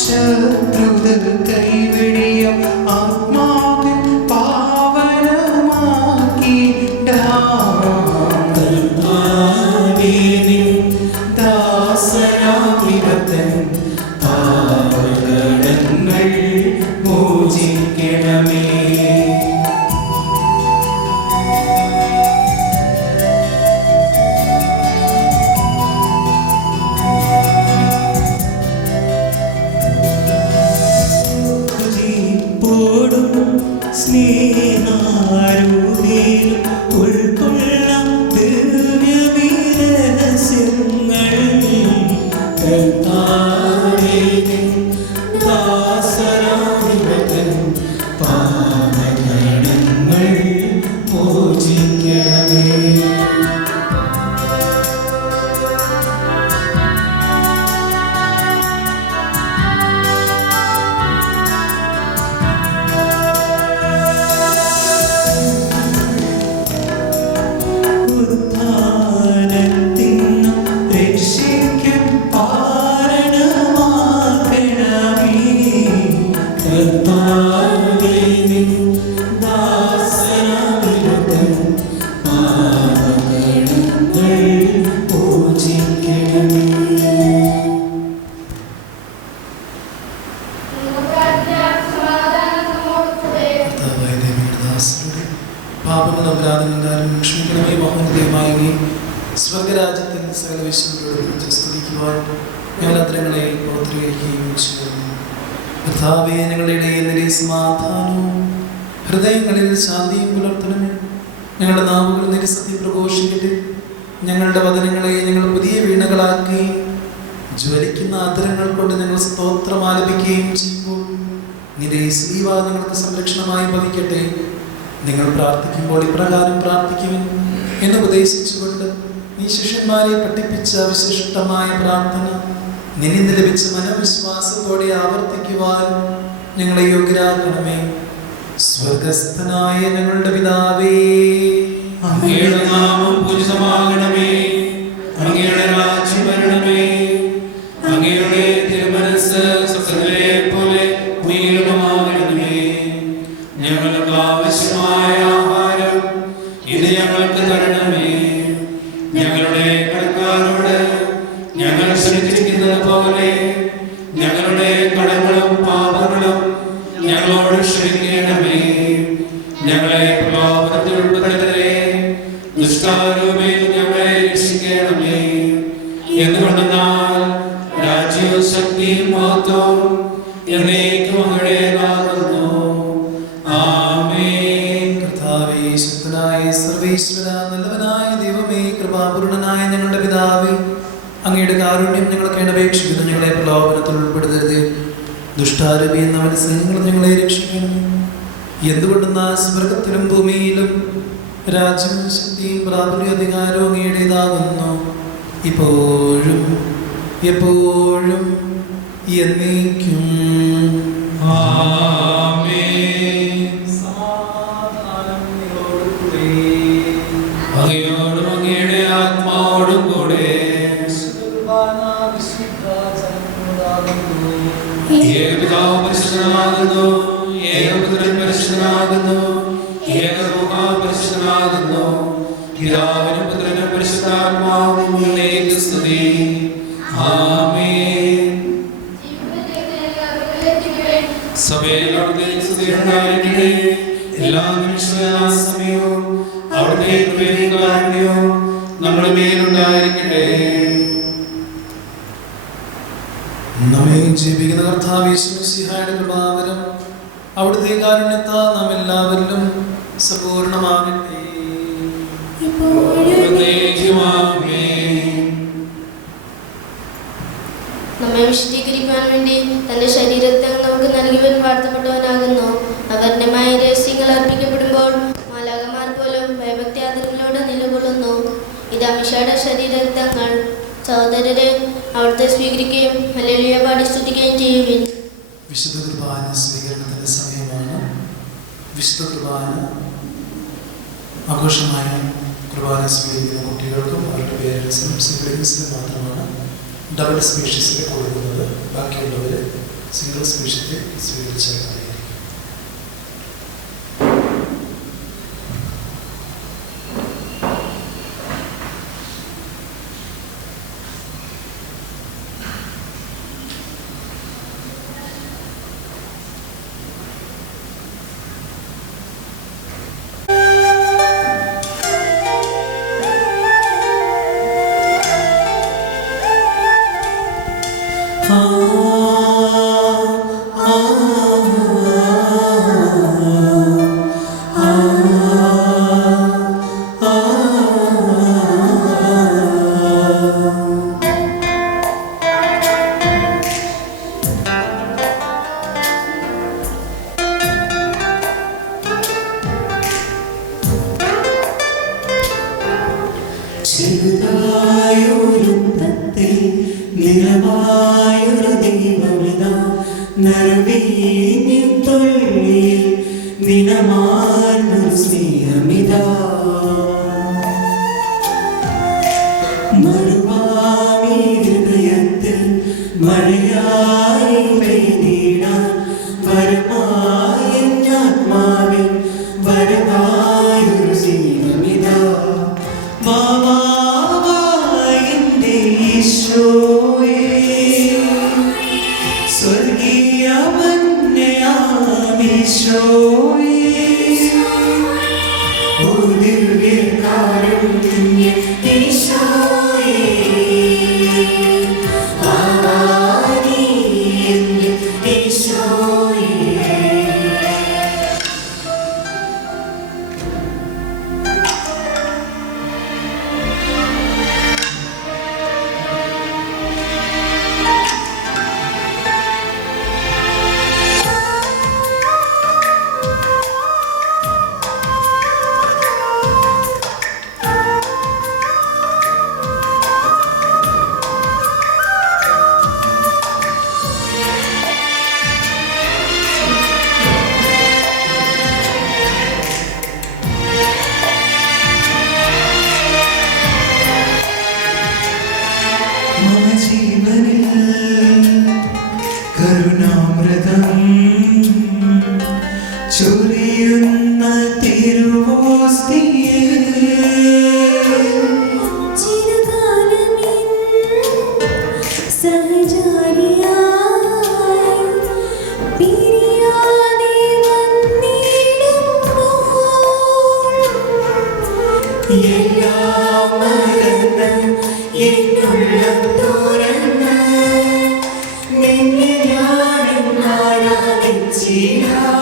ശത്രുത കൈവെടിയ ആത്മാവിൻ പാവനമാക്കി ദാസനാമിവത്തൻ പാവകടങ്ങൾ മോചിക്കണമേ. സ്നേഹാരൂപിയിൽ ഉൾക്കൊള്ളാം ദിവ്യമീരഹസ്യങ്ങൾ. കർത്താവേ ദാസനാമിവത്തൻ പാപകടങ്ങൾ മോചിക്കണമേ. പാപങ്ങളും അപരാധങ്ങളും ക്ഷമിക്കണമേ. മഹോന്നതയുമായി സ്വർഗരാജ്യത്തിൽ സകല വിശ്വങ്ങളോട് സ്തുതിക്കുവാൻ ഞങ്ങൾ അത്തരങ്ങളെ പുറത്തിരിക്കുകയും ചെയ്യുന്നു. കർത്താവേ, ഞങ്ങളുടെ ഇടയിൽ നിന്റെ സമാധാനവും ഹൃദയങ്ങളിൽ ശാന്തിയും പുലർത്തണമേ. ഞങ്ങളുടെ നാവുകൾ നിന്റെ സത്യം പ്രഘോഷിക്കട്ടെ. ഞങ്ങളുടെ വചനങ്ങളെ ഞങ്ങൾ പുതിയ വീണകളാക്കുകയും ജ്വലിക്കുന്ന ആദരങ്ങൾ കൊണ്ട് ഞങ്ങൾ സ്തോത്രം ആലപിക്കുകയും ചെയ്യുമ്പോൾ നിന്റെ സ്ലീവ ഞങ്ങൾക്ക് സംരക്ഷണമായി ഭവിക്കട്ടെ. നിങ്ങൾ പ്രാർത്ഥിക്കുമ്പോൾ ഇപ്രകാരം പ്രാർത്ഥിക്കുവിൻ എന്ന് ഉപദേശിച്ചുകൊണ്ട് നീ ശിഷ്യന്മാരെ പഠിപ്പിച്ച വിശിഷ്ടമായ പ്രാർത്ഥന നിന്നിൽ ലഭിച്ച മനോവിശ്വാസത്തോടെ ആവർത്തിക്കുവാൻ ഞങ്ങളെ യോഗ്യരാക്കണമേ. സ്വർഗസ്ഥനായ ഞങ്ങളുടെ പിതാവേ, അങ്ങയുടെ നാമം പൂജിതമാകണമേ. അങ്ങയുടെ രാജ്യം വരണമേ. അങ്ങയുടെ തിരുമനസ്സ് സ്വർഗ്ഗത്തിലെ പോലെ ഭൂമിയിലുമാകണമേ. ഞങ്ങൾക്ക് ആവശ്യമായ ആഹാരം ഇത് ഞങ്ങൾക്ക് തരണമേ. ഞങ്ങളുടെ കടക്കാരോട് ഞങ്ങൾ ക്ഷമിച്ചിരിക്കുന്നത് പോലെ ഞങ്ങളുടെ കടങ്ങളും പാപങ്ങളും ഞങ്ങളോട് ക്ഷമിക്കണമേ. ഞങ്ങളെ പ്രലോഭനത്തിൽ ഉൾപ്പെടുത്തരുതേ, ദുഷ്ടാരൂപയിൽ ഞങ്ങളെ രക്ഷിക്കണമേ. എന്തുകൊണ്ടെന്നാൽ രാജ്യവും ശക്തിയും മഹത്വവും എന്നേക്കും അങ്ങയുടേതാകുന്നു. ആമേൻ. കർത്താവേ, ശക്തനായ സർവേശ്വര, നല്ലവനായ ദൈവമേ, കൃപാപൂർണനായ ഞങ്ങളുടെ പിതാവേ, അങ്ങയുടെ കാരുണ്യം ഞങ്ങൾക്ക് അപേക്ഷിക്കുന്നു. ഞങ്ങളെ പ്രലോഭനത്തിൽ ഉൾപ്പെടുത്തരുത്, ദുഷ്ടാരൂപി എന്ന മനസ്സങ്ങൾ ഞങ്ങളെ രക്ഷിക്കണമേ. എന്തുകൊണ്ടെന്നാൽ സ്വർഗത്തിലും ഭൂമിയിലും രാജ്യവും ശക്തിയും പ്രാബല്യ അധികാരവും അങ്ങയുടേതാകുന്നു, ഇപ്പോഴും എപ്പോഴും എന്നേക്കും. ആമേൻ. സമാധാനം നിങ്ങളോടുകൂടെ. അങ്ങയോടും അങ്ങയുടെ ആത്മാവോടും കൂടെ. ഏകപിതാവ് പരിശുദ്ധനാകുന്നു, ഏകപുത്രൻ പരിശുദ്ധനാകുന്നു, ഏകരൂഹാ പരിശുദ്ധനാകുന്നു. പിതാവിനും പുത്രനും പരിശുദ്ധാത്മാവിനും സ്തുതി. ആമേൻ. സഭയിൽ അവിടുത്തെ സ്തുതി ഉണ്ടായിരിക്കട്ടെ. എല്ലാ സമയവും അവിടുത്തെ കൃപയും കാരുണ്യവും നമ്മുടെ മേലുണ്ടായിരിക്കട്ടെ. നമ്മെ ജീവിക്കുന്ന കർത്താവ് യേശു മിശിഹായുടെ കൃപാവരം അവിടുത്തെ കാരുണ്യത്താൽ നാം എല്ലാവരിലും സമ്പൂർണ്ണമാകട്ടെ. നമ്മെ വിശദീകരിക്കാൻ വേണ്ടി തന്റെ ശരീരത്തെ നമുക്ക് നൽകിയവൻ വാഴ്ത്തപ്പെട്ടവനാകുന്നു. അവർണ്ണമായ രഹസ്യങ്ങൾ അർപ്പിക്കപ്പെടുമ്പോൾ മാലാഖമാർ പോലും ഭയഭക്തി ആദരങ്ങളോടെ നിലകൊള്ളുന്നു. ഇത് അമിഷയുടെ ശരീരങ്ങൾ. സഹോദരരെ, അവിടുത്തെ സ്വീകരിക്കുകയും ഹല്ലേലൂയ പാടി സ്തുതിക്കുകയും ചെയ്യുവിൻ. വിശുദ്ധ കുർബാന സ്വീകരണത്തിന്റെ സമയമാണ്. വിശുദ്ധ കുർബാന ആഘോഷമായ കുർബാന സ്വീകരിക്കുന്ന കുട്ടികൾക്കും അവരുടെ പേരൻസിനും സിബ്ലിംഗ്സിനും മാത്രമാണ് ഡബിൾ സ്പീഷ്യസിൽ കൊടുക്കുന്നത്. ബാക്കിയുള്ളവർ സിംഗിൾ സ്പീഷ്യത്തിൽ സ്വീകരിച്ചാൽ മതി. Oh ചൊരിയുന്ന തിരുവോസ്തിയെ എല്ലാം മറന്ന് എന്നുള്ളം തുറന്ന് നിന്നെ ഞാൻ ആരാധിച്ചിടാം.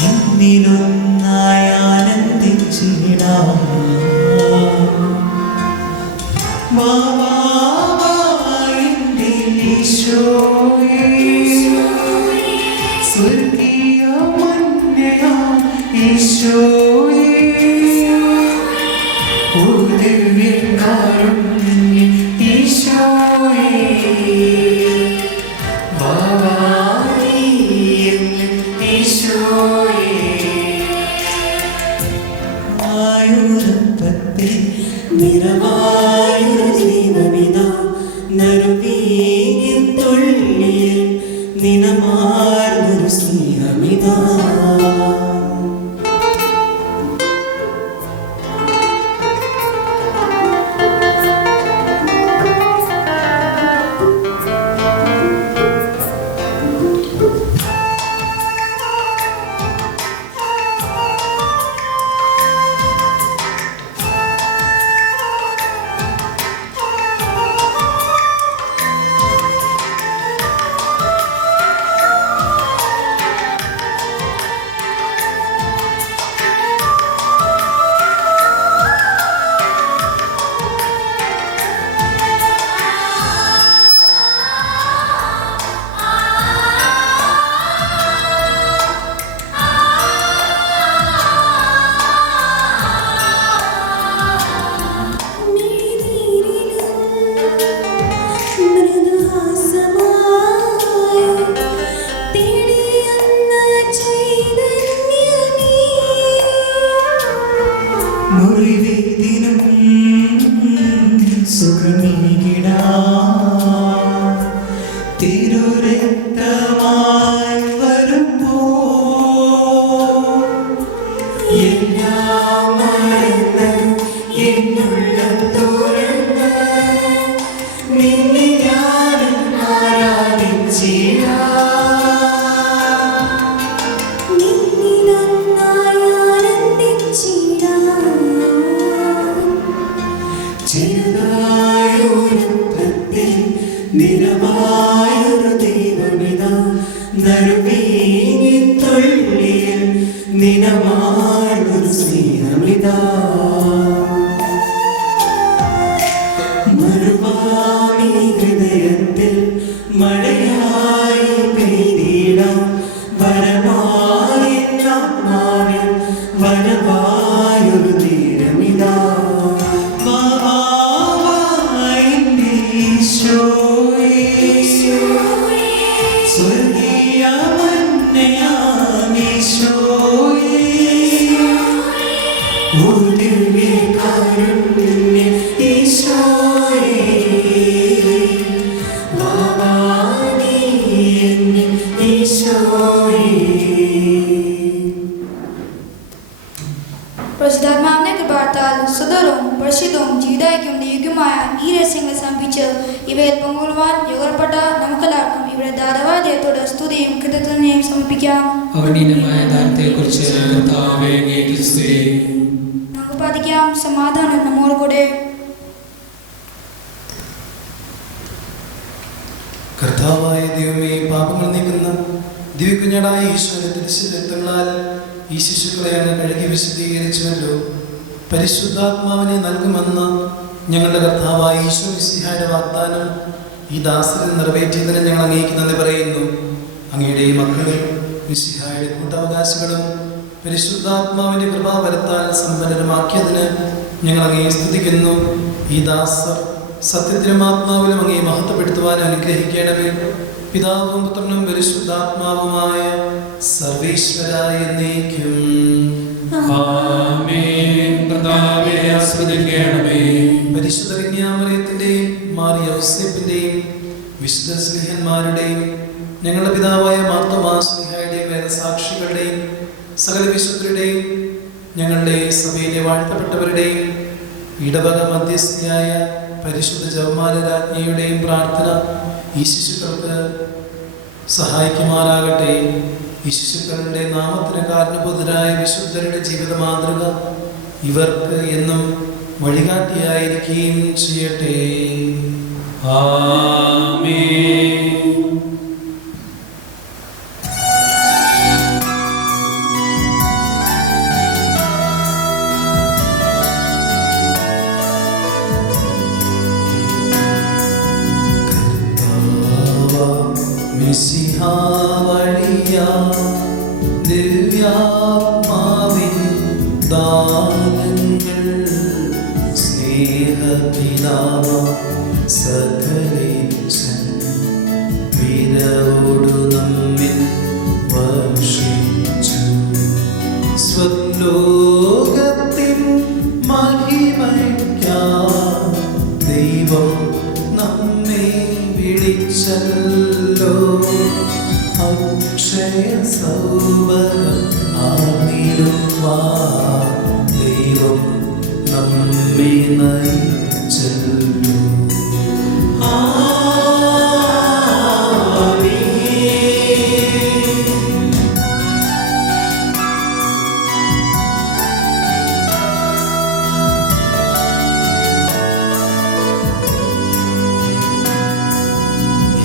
നിന്നിലൊന്നായി ആനന്ദിച്ചിടാം. വാ വാ വാ എൻ്റെ ഈശോയേ, സ്വർഗീയ മന്നയാം ഈശോയേ, ഓ ദിവ്യകാരുണ്യം ഈശോയേ, വാ വാ നീ എന്നിൽ ഈശോയേ. ആയുധപ്പത്തിൽ നിറവായൊരു ദൈവമിതാ, നറുവീഞ്ഞിൻ തുള്ളിയിൽ നിനമാർന്നൊരു സ്നേഹമിതാ. മുറിവേദിനും സുഖമേകിടാം, തിരുരക്തമായി വരുമ്പോൾ എല്ലാം മറന്ന് എന്നുള്ളം തുറന്ന് നിന്നെ ഞാൻ ആരാധിച്ചിടാം. ചെറുതായൊരുപ്പത്തിൽ നിറവായൊരു ദൈവമിതാ, നറുവീഞ്ഞിൻ തുള്ളിയിൽ നിനമാർന്നൊരു സ്നേഹമിതാ. മറുവാമി ഹൃദയത്തിൽ മഴയായി പെയ്തിടാം, വരമായി ആത്മാവിൽ വരവായൊരു തീരമിതാ. സ്വർഗീയ മന്നയാം ഈശോയേ, ഓ ദിവ്യകാരുണ്യം ഈശോയേ, വാ വാ നീ എന്നിൽ ഈശോയേ. പരിശുദ്ധാത്മാവിന്റെ കൃപാത്താൽ സുതരവും പരിശുദ്ധവും ജീവിതയ്ക്കും ദൈവികമായ ഈ രഹസ്യങ്ങൾ സംഭവിച്ച് ഇവയിൽ പങ്കുകൊള്ളുവാൻ യോഗപ്പെട്ട നമുക്കെല്ലാവർക്കും ഇവിടെ ദാതാവായ ദൈവത്തോട് സ്തുതിയും കൃതജ്ഞതയും സമർപ്പിക്കാം. അവർണീയമായ ദാനത്തെക്കുറിച്ച് കർത്താവേ അങ്ങേക്ക് സ്തുതി. നമുക്ക് പ്രാർത്ഥിക്കാം. സമാധാനം നമ്മോട് കൂടെ. കർത്താവായ ദൈവമേ, പാപങ്ങൾ നീക്കുന്ന ദിവ്യകുഞ്ഞാടായ ഈശോയുടെ തിരുശരീരത്താൽ ഈ ശിശുക്കളെ അങ്ങ് കഴുകി വിശദീകരിച്ചുവല്ലോ. പരിശുദ്ധാത്മാവിനെ നൽകുമെന്ന് ഞങ്ങളുടെ കർത്താവായ ഈശോ മിശിഹായുടെ വാഗ്ദാനം ഈ ദാസരിൽ നിറവേറ്റിയതിന് ഞങ്ങൾ അങ്ങേക്ക് നന്ദി പറയുന്നു. അങ്ങയുടെ ഈ മക്കളെ മിശിഹായുടെ കൂട്ടവകാശികളും പരിശുദ്ധാത്മാവിൻ്റെ കൃപാവരത്താൽ സമ്പന്നരമാക്കിയതിന് ഞങ്ങൾ അങ്ങയെ സ്തുതിക്കുന്നു. ഈ ദാസർ സത്യത്തിലും ആത്മാവിലും അങ്ങയെ മഹത്വപ്പെടുത്തുവാൻ അനുഗ്രഹിക്കണമേ. പിതാവും പുത്രനും പരിശുദ്ധാത്മാവുമായ സർവേശ്വരായ എന്നേക്കും ആമേൻ. കർത്താവേ ആസ്വദിക്കണമേ. പരിശുദ്ധ കന്യാമറിയത്തിൻ്റെയും മാറിയ ഔസേപ്പിൻ്റെയും വിശുദ്ധ സ്നേഹന്മാരുടെയും ഞങ്ങളുടെ പിതാവായ മാർത്തോമാ സ്നേഹ സകല വിശുദ്ധരുടെയും ഞങ്ങളുടെ സഭയിലെ വാഴ്ത്തപ്പെട്ടവരുടെയും ഇടവക മധ്യസ്ഥയായ പരിശുദ്ധ ജപമാല രാജ്ഞിയുടെയും പ്രാർത്ഥന ഈ ശിശുക്കൾക്ക് സഹായിക്കുമാറാകട്ടെ. ഈ ശിശുക്കളുടെ നാമത്തിന് കാരണബോധരായ വിശുദ്ധരുടെ ജീവിത മാതൃക ഇവർക്ക് എന്നും വഴികാട്ടിയായിരിക്കുകയും ചെയ്യട്ടെ. ആമേൻ. ദിവ്യാത്മാവിൻ ദാനങ്ങൾ സ്നേഹപിതാവ് സകലേശൻ വിരവോടു നമ്മിൽ വർഷിച്ചു. സ്വലോകത്തിൻ മഹിമയ്ക്കായി ദൈവം നമ്മെ വിളിച്ചല്ലോ. അക്ഷയ സൗഭഗം ആർന്നിടുവാൻ ദൈവം നമ്മെ നയിച്ചല്ലോ.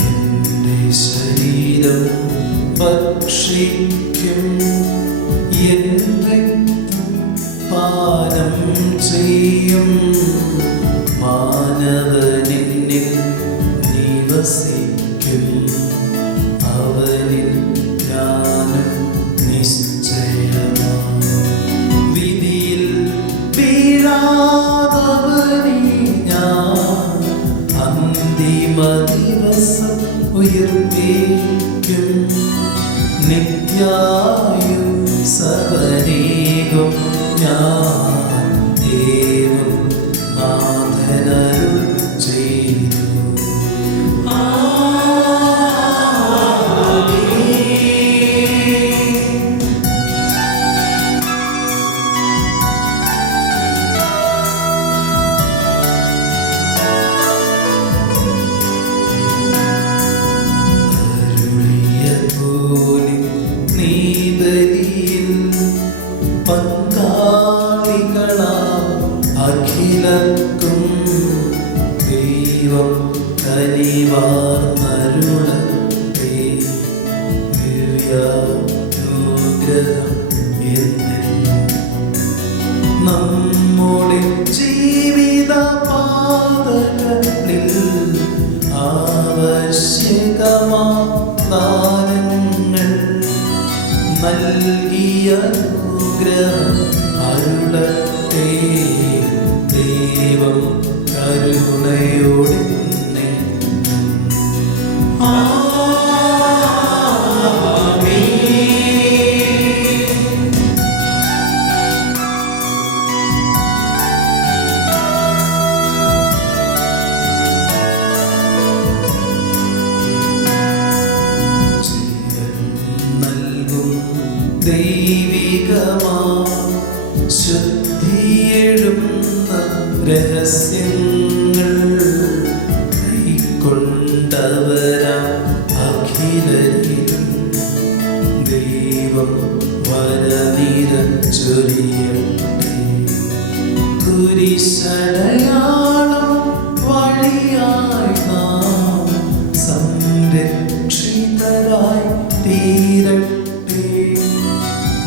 എന്റെ ശരീരം ഭക്ഷിക്കും എൻ രക്തം പാനം ചെയ്യും മാനവനിൽ നിവസിക്കും അവനിൽ ഞാനും നിശ്ചയമാണ്. വിധിയിൽ വീഴാതവനെ ഞാൻ അന്തിമ ദിവസം ഉയർപ്പിക്കും. നിത്യായു സവനേകം ഞാൻ ദേവം നാഥനരുൾ ചെയ്തു. അഖിലക്കും ദൈവം കനിവാർന്നരുളട്ടെ. ദിവ്യാനുഗ്രഹം എന്നെന്നും നമ്മുടെ ജീവിത പാതകളിൽ ആവശ്യകമാ ദാനങ്ങൾ നൽകിയ അനുഗ്രഹം അരുളട്ടെ. ദൈവം കരുണയോടെ ദൈവികമാ ശുദ്ധിയെഴുന്ന രഹസ്യങ്ങൾ കൈക്കൊണ്ടവരാ അഖിലരിലും ദൈവം വരനിരച്ചൊരിയട്ടെ. കുരിശടയാളം വഴിയായി നാം സംരക്ഷിതരായി തീരട്ടെ.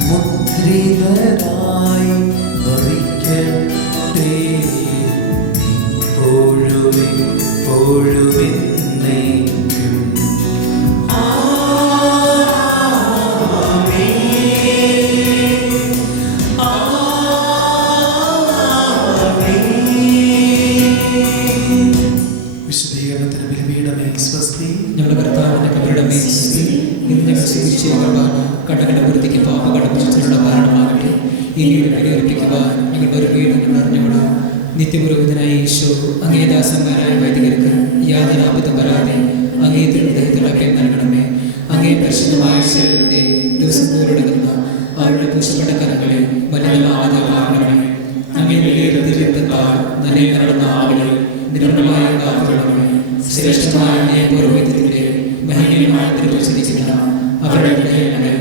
മുദ്രിതരായി ഭവിക്കട്ടെ ഇപ്പോഴും എപ്പോഴും എന്നേക്കും. വിശുദ്ധീകരണത്തിന് ബലിപീഠമേ സ്വസ്തി. ഞങ്ങളുടെ കർത്താവിന്റെ കബറിടമേ സ്വസ്തി. ഇന്ന് ഞങ്ങൾ സ്വീകരിച്ച കുർബാന കടകടപുരത്തേക്ക് പാപകടപ്പിച്ചതിനുള്ള കാരണമാകട്ടെ. ഇനിയുടെ ബലിയർപ്പിക്കുവാൻ ഞങ്ങളുടെ ഒരു വീട് ഞങ്ങൾ അറിഞ്ഞുകൂടാ. നിത്യപുരോഹിതനായ ഈശോ അങ്ങേ ദാസന്മാരായ വൈദികർക്ക് യാതൊരു ആപത്തും വരാതെ അങ്ങേ തിരുഹൃദയത്തിൽ അഭയം നൽകണമേ. അങ്ങേ പരിശുദ്ധമായ ശരീരത്തെ ദിവസം പോലടങ്ങുന്ന അവരുടെ പൂശപ്പെട്ട കരങ്ങളെ വലുതാവാതെ കാണണമേ. അങ്ങേ വിലയിരുത്തിയ രക്തത്താൽ നന്നെ നടന്ന ആളുകളെ നിർമ്മലമായ കാത്തുകൊള്ളണമേ. ശ്രേഷ്ഠമായ അങ്ങേ പൗരോഹിത്യത്തിന്റെ മഹിമമായ നിർവചിച്ചിരിക്കുന്ന അവരുടെ ഹൃദയങ്ങളെ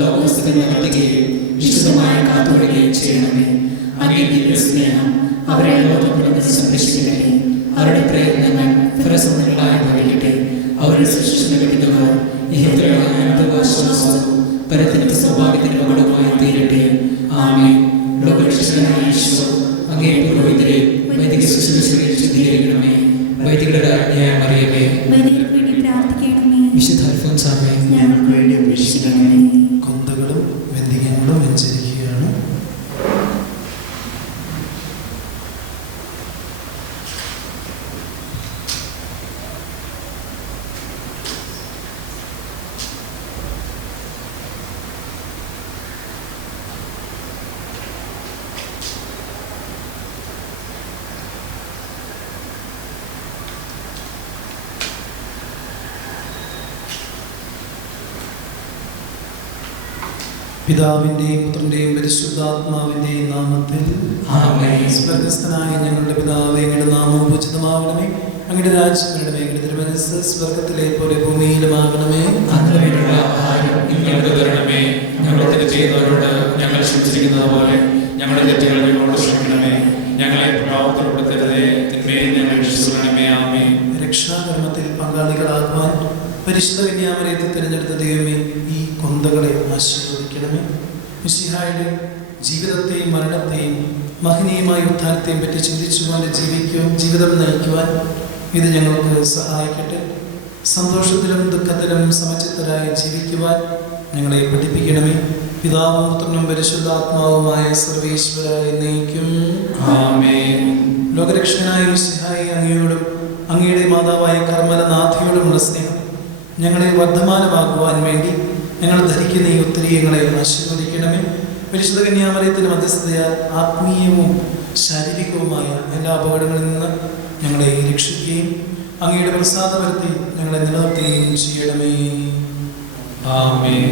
ലോകവസ്തുക്കൾ നടത്തുകയും വിശുദ്ധമായ കാത്തുകൊള്ളുകയും ചെയ്യണമേ. അങ്ങേ ദിവ്യസ്നേഹം അവരെ ലോകപ്പെടുന്നത് സംരക്ഷിക്കട്ടെ. അവരുടെ പ്രയത്നങ്ങൾ ഫലസമൃദ്ധങ്ങളായി ഭവിക്കട്ടെ. അവരുടെ സൃഷ്ടിച്ചു ലഭിക്കുന്നവർ ഇഹത്തിലുള്ള പരത്തിന്റെ സൗഭാഗ്യത്തിന് പകരമായി തീരട്ടെ. ആമേൻ. ലോകരക്ഷകനായ ഈശോ അങ്ങേ പുരോഹിതരെ വൈദിക ശുശ്രൂഷകളിൽ ശുദ്ധീകരിക്കണമേ. വൈദികരുടെ രാജ്ഞിയായ മറിയമേ, വിശുദ്ധ അൽഫോൻസാമേ, ഞങ്ങൾക്ക് വേണ്ടി അപേക്ഷിക്കണമേ. കൊന്തകളും വെന്തികങ്ങളും വെഞ്ചരിക്കുകയാണ്. പിതാവിൻ്റെയും പുത്രൻ്റെയും പരിശുദ്ധാത്മാവിൻ്റെയും നാമത്തിൽ ആമേൻ. സ്വർഗസ്ഥനായ ഞങ്ങളുടെ പിതാവേ, അങ്ങയുടെ നാമം പൂജിതമാകണമേ. അങ്ങയുടെ രാജ്യം വരണമേ. അങ്ങയുടെ തിരുമനസ്സ് സ്വർഗത്തിലെ പോലെ ഭൂമിയിലുമാകണമേ. അന്ന് വേണ്ടുന്ന ആഹാരം ഇന്ന് ഞങ്ങൾക്ക് തരണമേ. ഞങ്ങളുടെ തെറ്റ് ചെയ്യുന്നവരോട് ഞങ്ങൾ ക്ഷമിച്ചിരിക്കുന്നത് പോലെ ഞങ്ങളുടെ തെറ്റുകൾ ഞങ്ങളോട് ക്ഷമിക്കണമേ. ഞങ്ങളെ പ്രഭാവത്തിൽപ്പെടുത്തരുതേ, തിന്മയിൽ ഞങ്ങളെ രക്ഷിക്കണമേ. ആമേൻ. രക്ഷാകർമ്മത്തിൽ പങ്കാളികളാകുവാൻ പരിശുദ്ധ കന്യാമറിയത്തെ തിരഞ്ഞെടുത്ത ദൈവമേ, ഈ കൊന്തകളെ ആശീർവദിക്കണമേ. മിശിഹായുടെ ജീവിതത്തെയും മരണത്തെയും മഹനീയമായ ഉത്ഥാനത്തെയും പറ്റി ചിന്തിച്ചുകൊണ്ട് ജീവിതം നയിക്കുവാൻ ഇത് ഞങ്ങൾക്ക് സഹായിക്കട്ടെ. സന്തോഷത്തിലും ദുഃഖത്തിലും സമചിത്തരായി ജീവിക്കുവാൻ ഞങ്ങളെ പഠിപ്പിക്കണമേ. പിതാവും പുത്രനും പരിശുദ്ധാത്മാവുമായ സർവേശ്വരായ എന്നേക്കും ആമേൻ. ലോകരക്ഷകനായ മിശിഹായെ, അങ്ങയോടും അങ്ങയുടെ മാതാവായ കർമ്മലനാഥയോടുമുള്ള സ്നേഹം ഞങ്ങളെ വർദ്ധമാനമാക്കുവാൻ വേണ്ടി ഞങ്ങൾ ധരിക്കുന്ന ഈ ഉത്തരീയങ്ങളെ ആശീർവദിക്കണമേ. പരിശുദ്ധ കന്യാമറിയത്തിൻ്റെ മധ്യസ്ഥതയാൽ ആത്മീയവും ശാരീരികവുമായ എല്ലാ അപകടങ്ങളിൽ നിന്ന് ഞങ്ങളെ രക്ഷിക്കുകയും അങ്ങയുടെ പ്രസാദപരത്തിൽ ഞങ്ങളെ നിലനിർത്തുകയും ചെയ്യണമേ. ആമേൻ.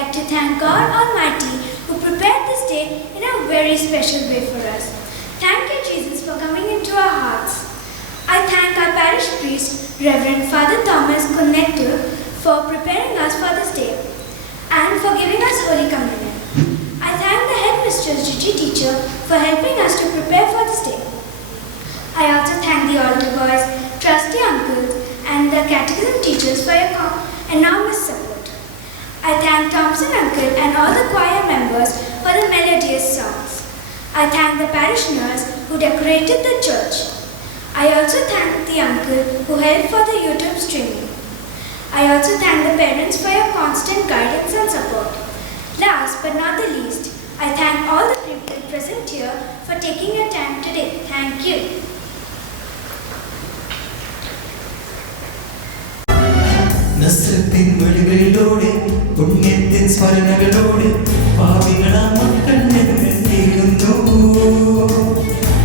like to thank God Almighty who prepared this day in a very special way for us. Thank you, Jesus, for coming into our hearts. I thank our parish priest, Reverend Father Thomas Connector, for preparing us for this day and for giving us Holy Communion. I thank the headmistress Gigi teacher for helping us to prepare for this day. I also thank the altar boys, trustee uncles, and the catechism teachers for your enormous support. I thank Thompson uncle and all the choir members for the melodious songs. I thank the parishioners who decorated the church. I also thank the uncle who helped for the YouTube streaming. I also thank the parents for your constant guidance and support. Last but not the least, I thank all the people present here for taking your time today. Thank you. നസ്രത്തിൻ വഴികളിലൂടെ പുണ്യത്തിൻ സ്മരണകളോടെ പാപികളാ മക്കൾ ഞങ്ങൾ നീങ്ങുന്നു.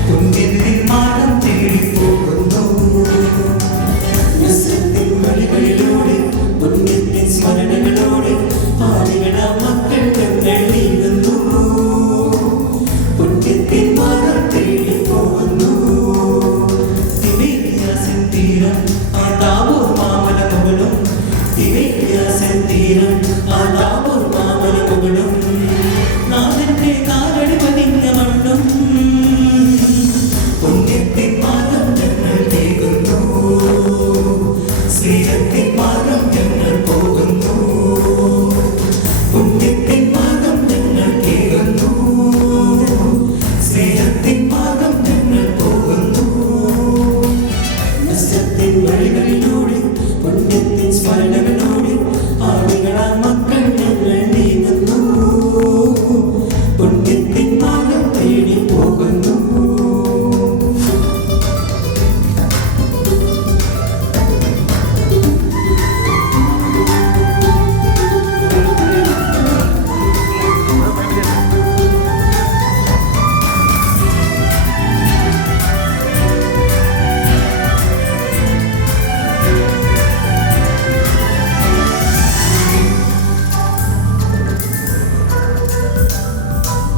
പുണ്യത്തിൻ മാർഗം തേടി പോകുന്നു. നസ്രത്തിൻ വഴികളിലൂടെ പുണ്യത്തിൻ സ്മരണകളോടെ പാപികളാ മക്കൾ ഞങ്ങൾ നീങ്ങുന്നു. പുണ്യത്തിൻ മാർഗം തേടി പോകുന്നു. തിബേരിയാസിൻ തീരം ആ താബോർ മാമലമുകളും തിബേരിയാസിൻ തീരം ആ താബോർ മാമലമുകളും നാഥന്റെ കാലടി പതിഞ്ഞ മണ്ണും പുണ്യത്തിൻ മാർഗം ഞങ്ങൾ തേകുന്നു. സ്നേഹത്തിൻ മാർഗം ഞങ്ങൾ പോകുന്നു. പുണ്യത്തിൻ മാർഗം ഞങ്ങൾ കേൾക്കുന്നു. സ്നേഹത്തിൻ മാർഗം ഞങ്ങൾ പോകുന്നു. നസ്രത്തിൻ വഴികളിലൂടെ പുണ്യത്തിൻ സ്മരണകളോടെ ആളുകളാ മക്കൾ ഞങ്ങൾ നീങ്ങുന്നു. പുണ്യത്തിൻ മാർഗം തേടി പോകുന്നു.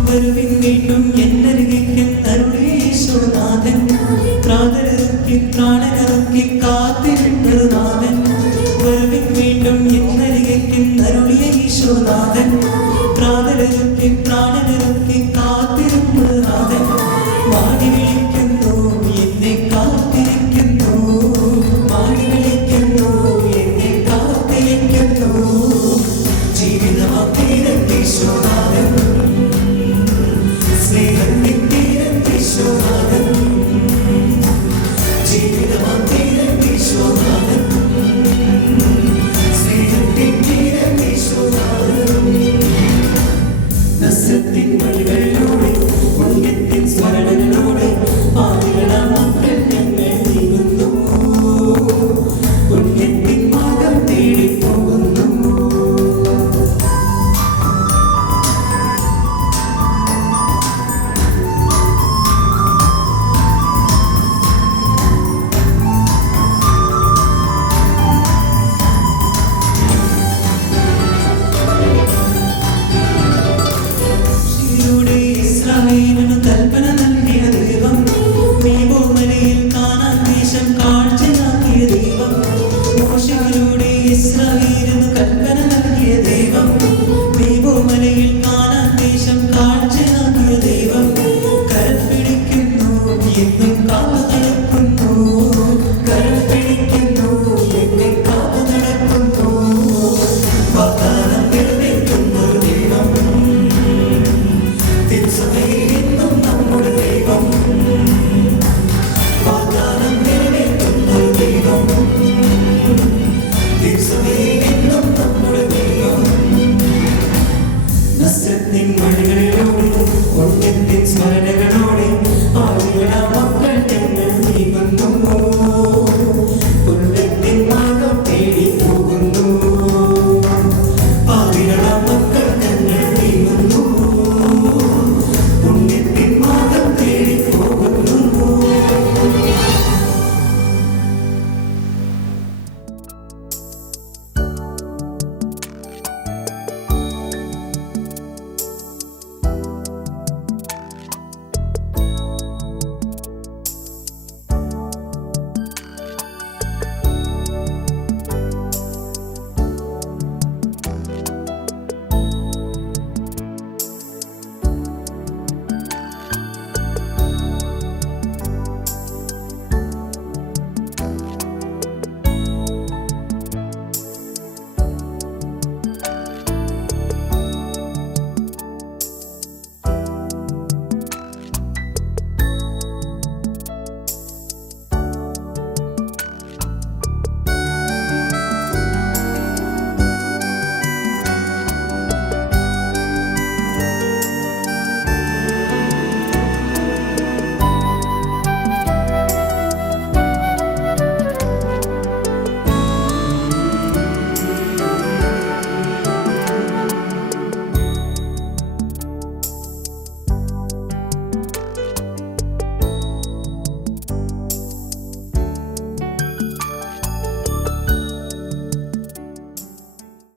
വരുവിൻ വീണ്ടും എന്നരികെന്നരുളീശോനാഥൻ പ്രാതരക്കി പ്രാണനറുക്കി കാത്തിരുന്നൊരു നാഥൻ. വരുവിൻ വീണ്ടും എന്നരികെന്നരുളിയ ഈശോനാഥൻ പ്രാതരക്കി പ്രാണനറുക്കി കാത്തിരുന്നൊരു നാഥൻ. വാടി വിളിക്കുന്നു എന്നെ കാത്തിരിക്കുന്നു. വാടി വിളിക്കുന്നു എന്നെ കാത്തിരിക്കുന്നു. ജീവിതമാ തീരത്തീശോനാഥൻ സ്നേഹത്തിൻ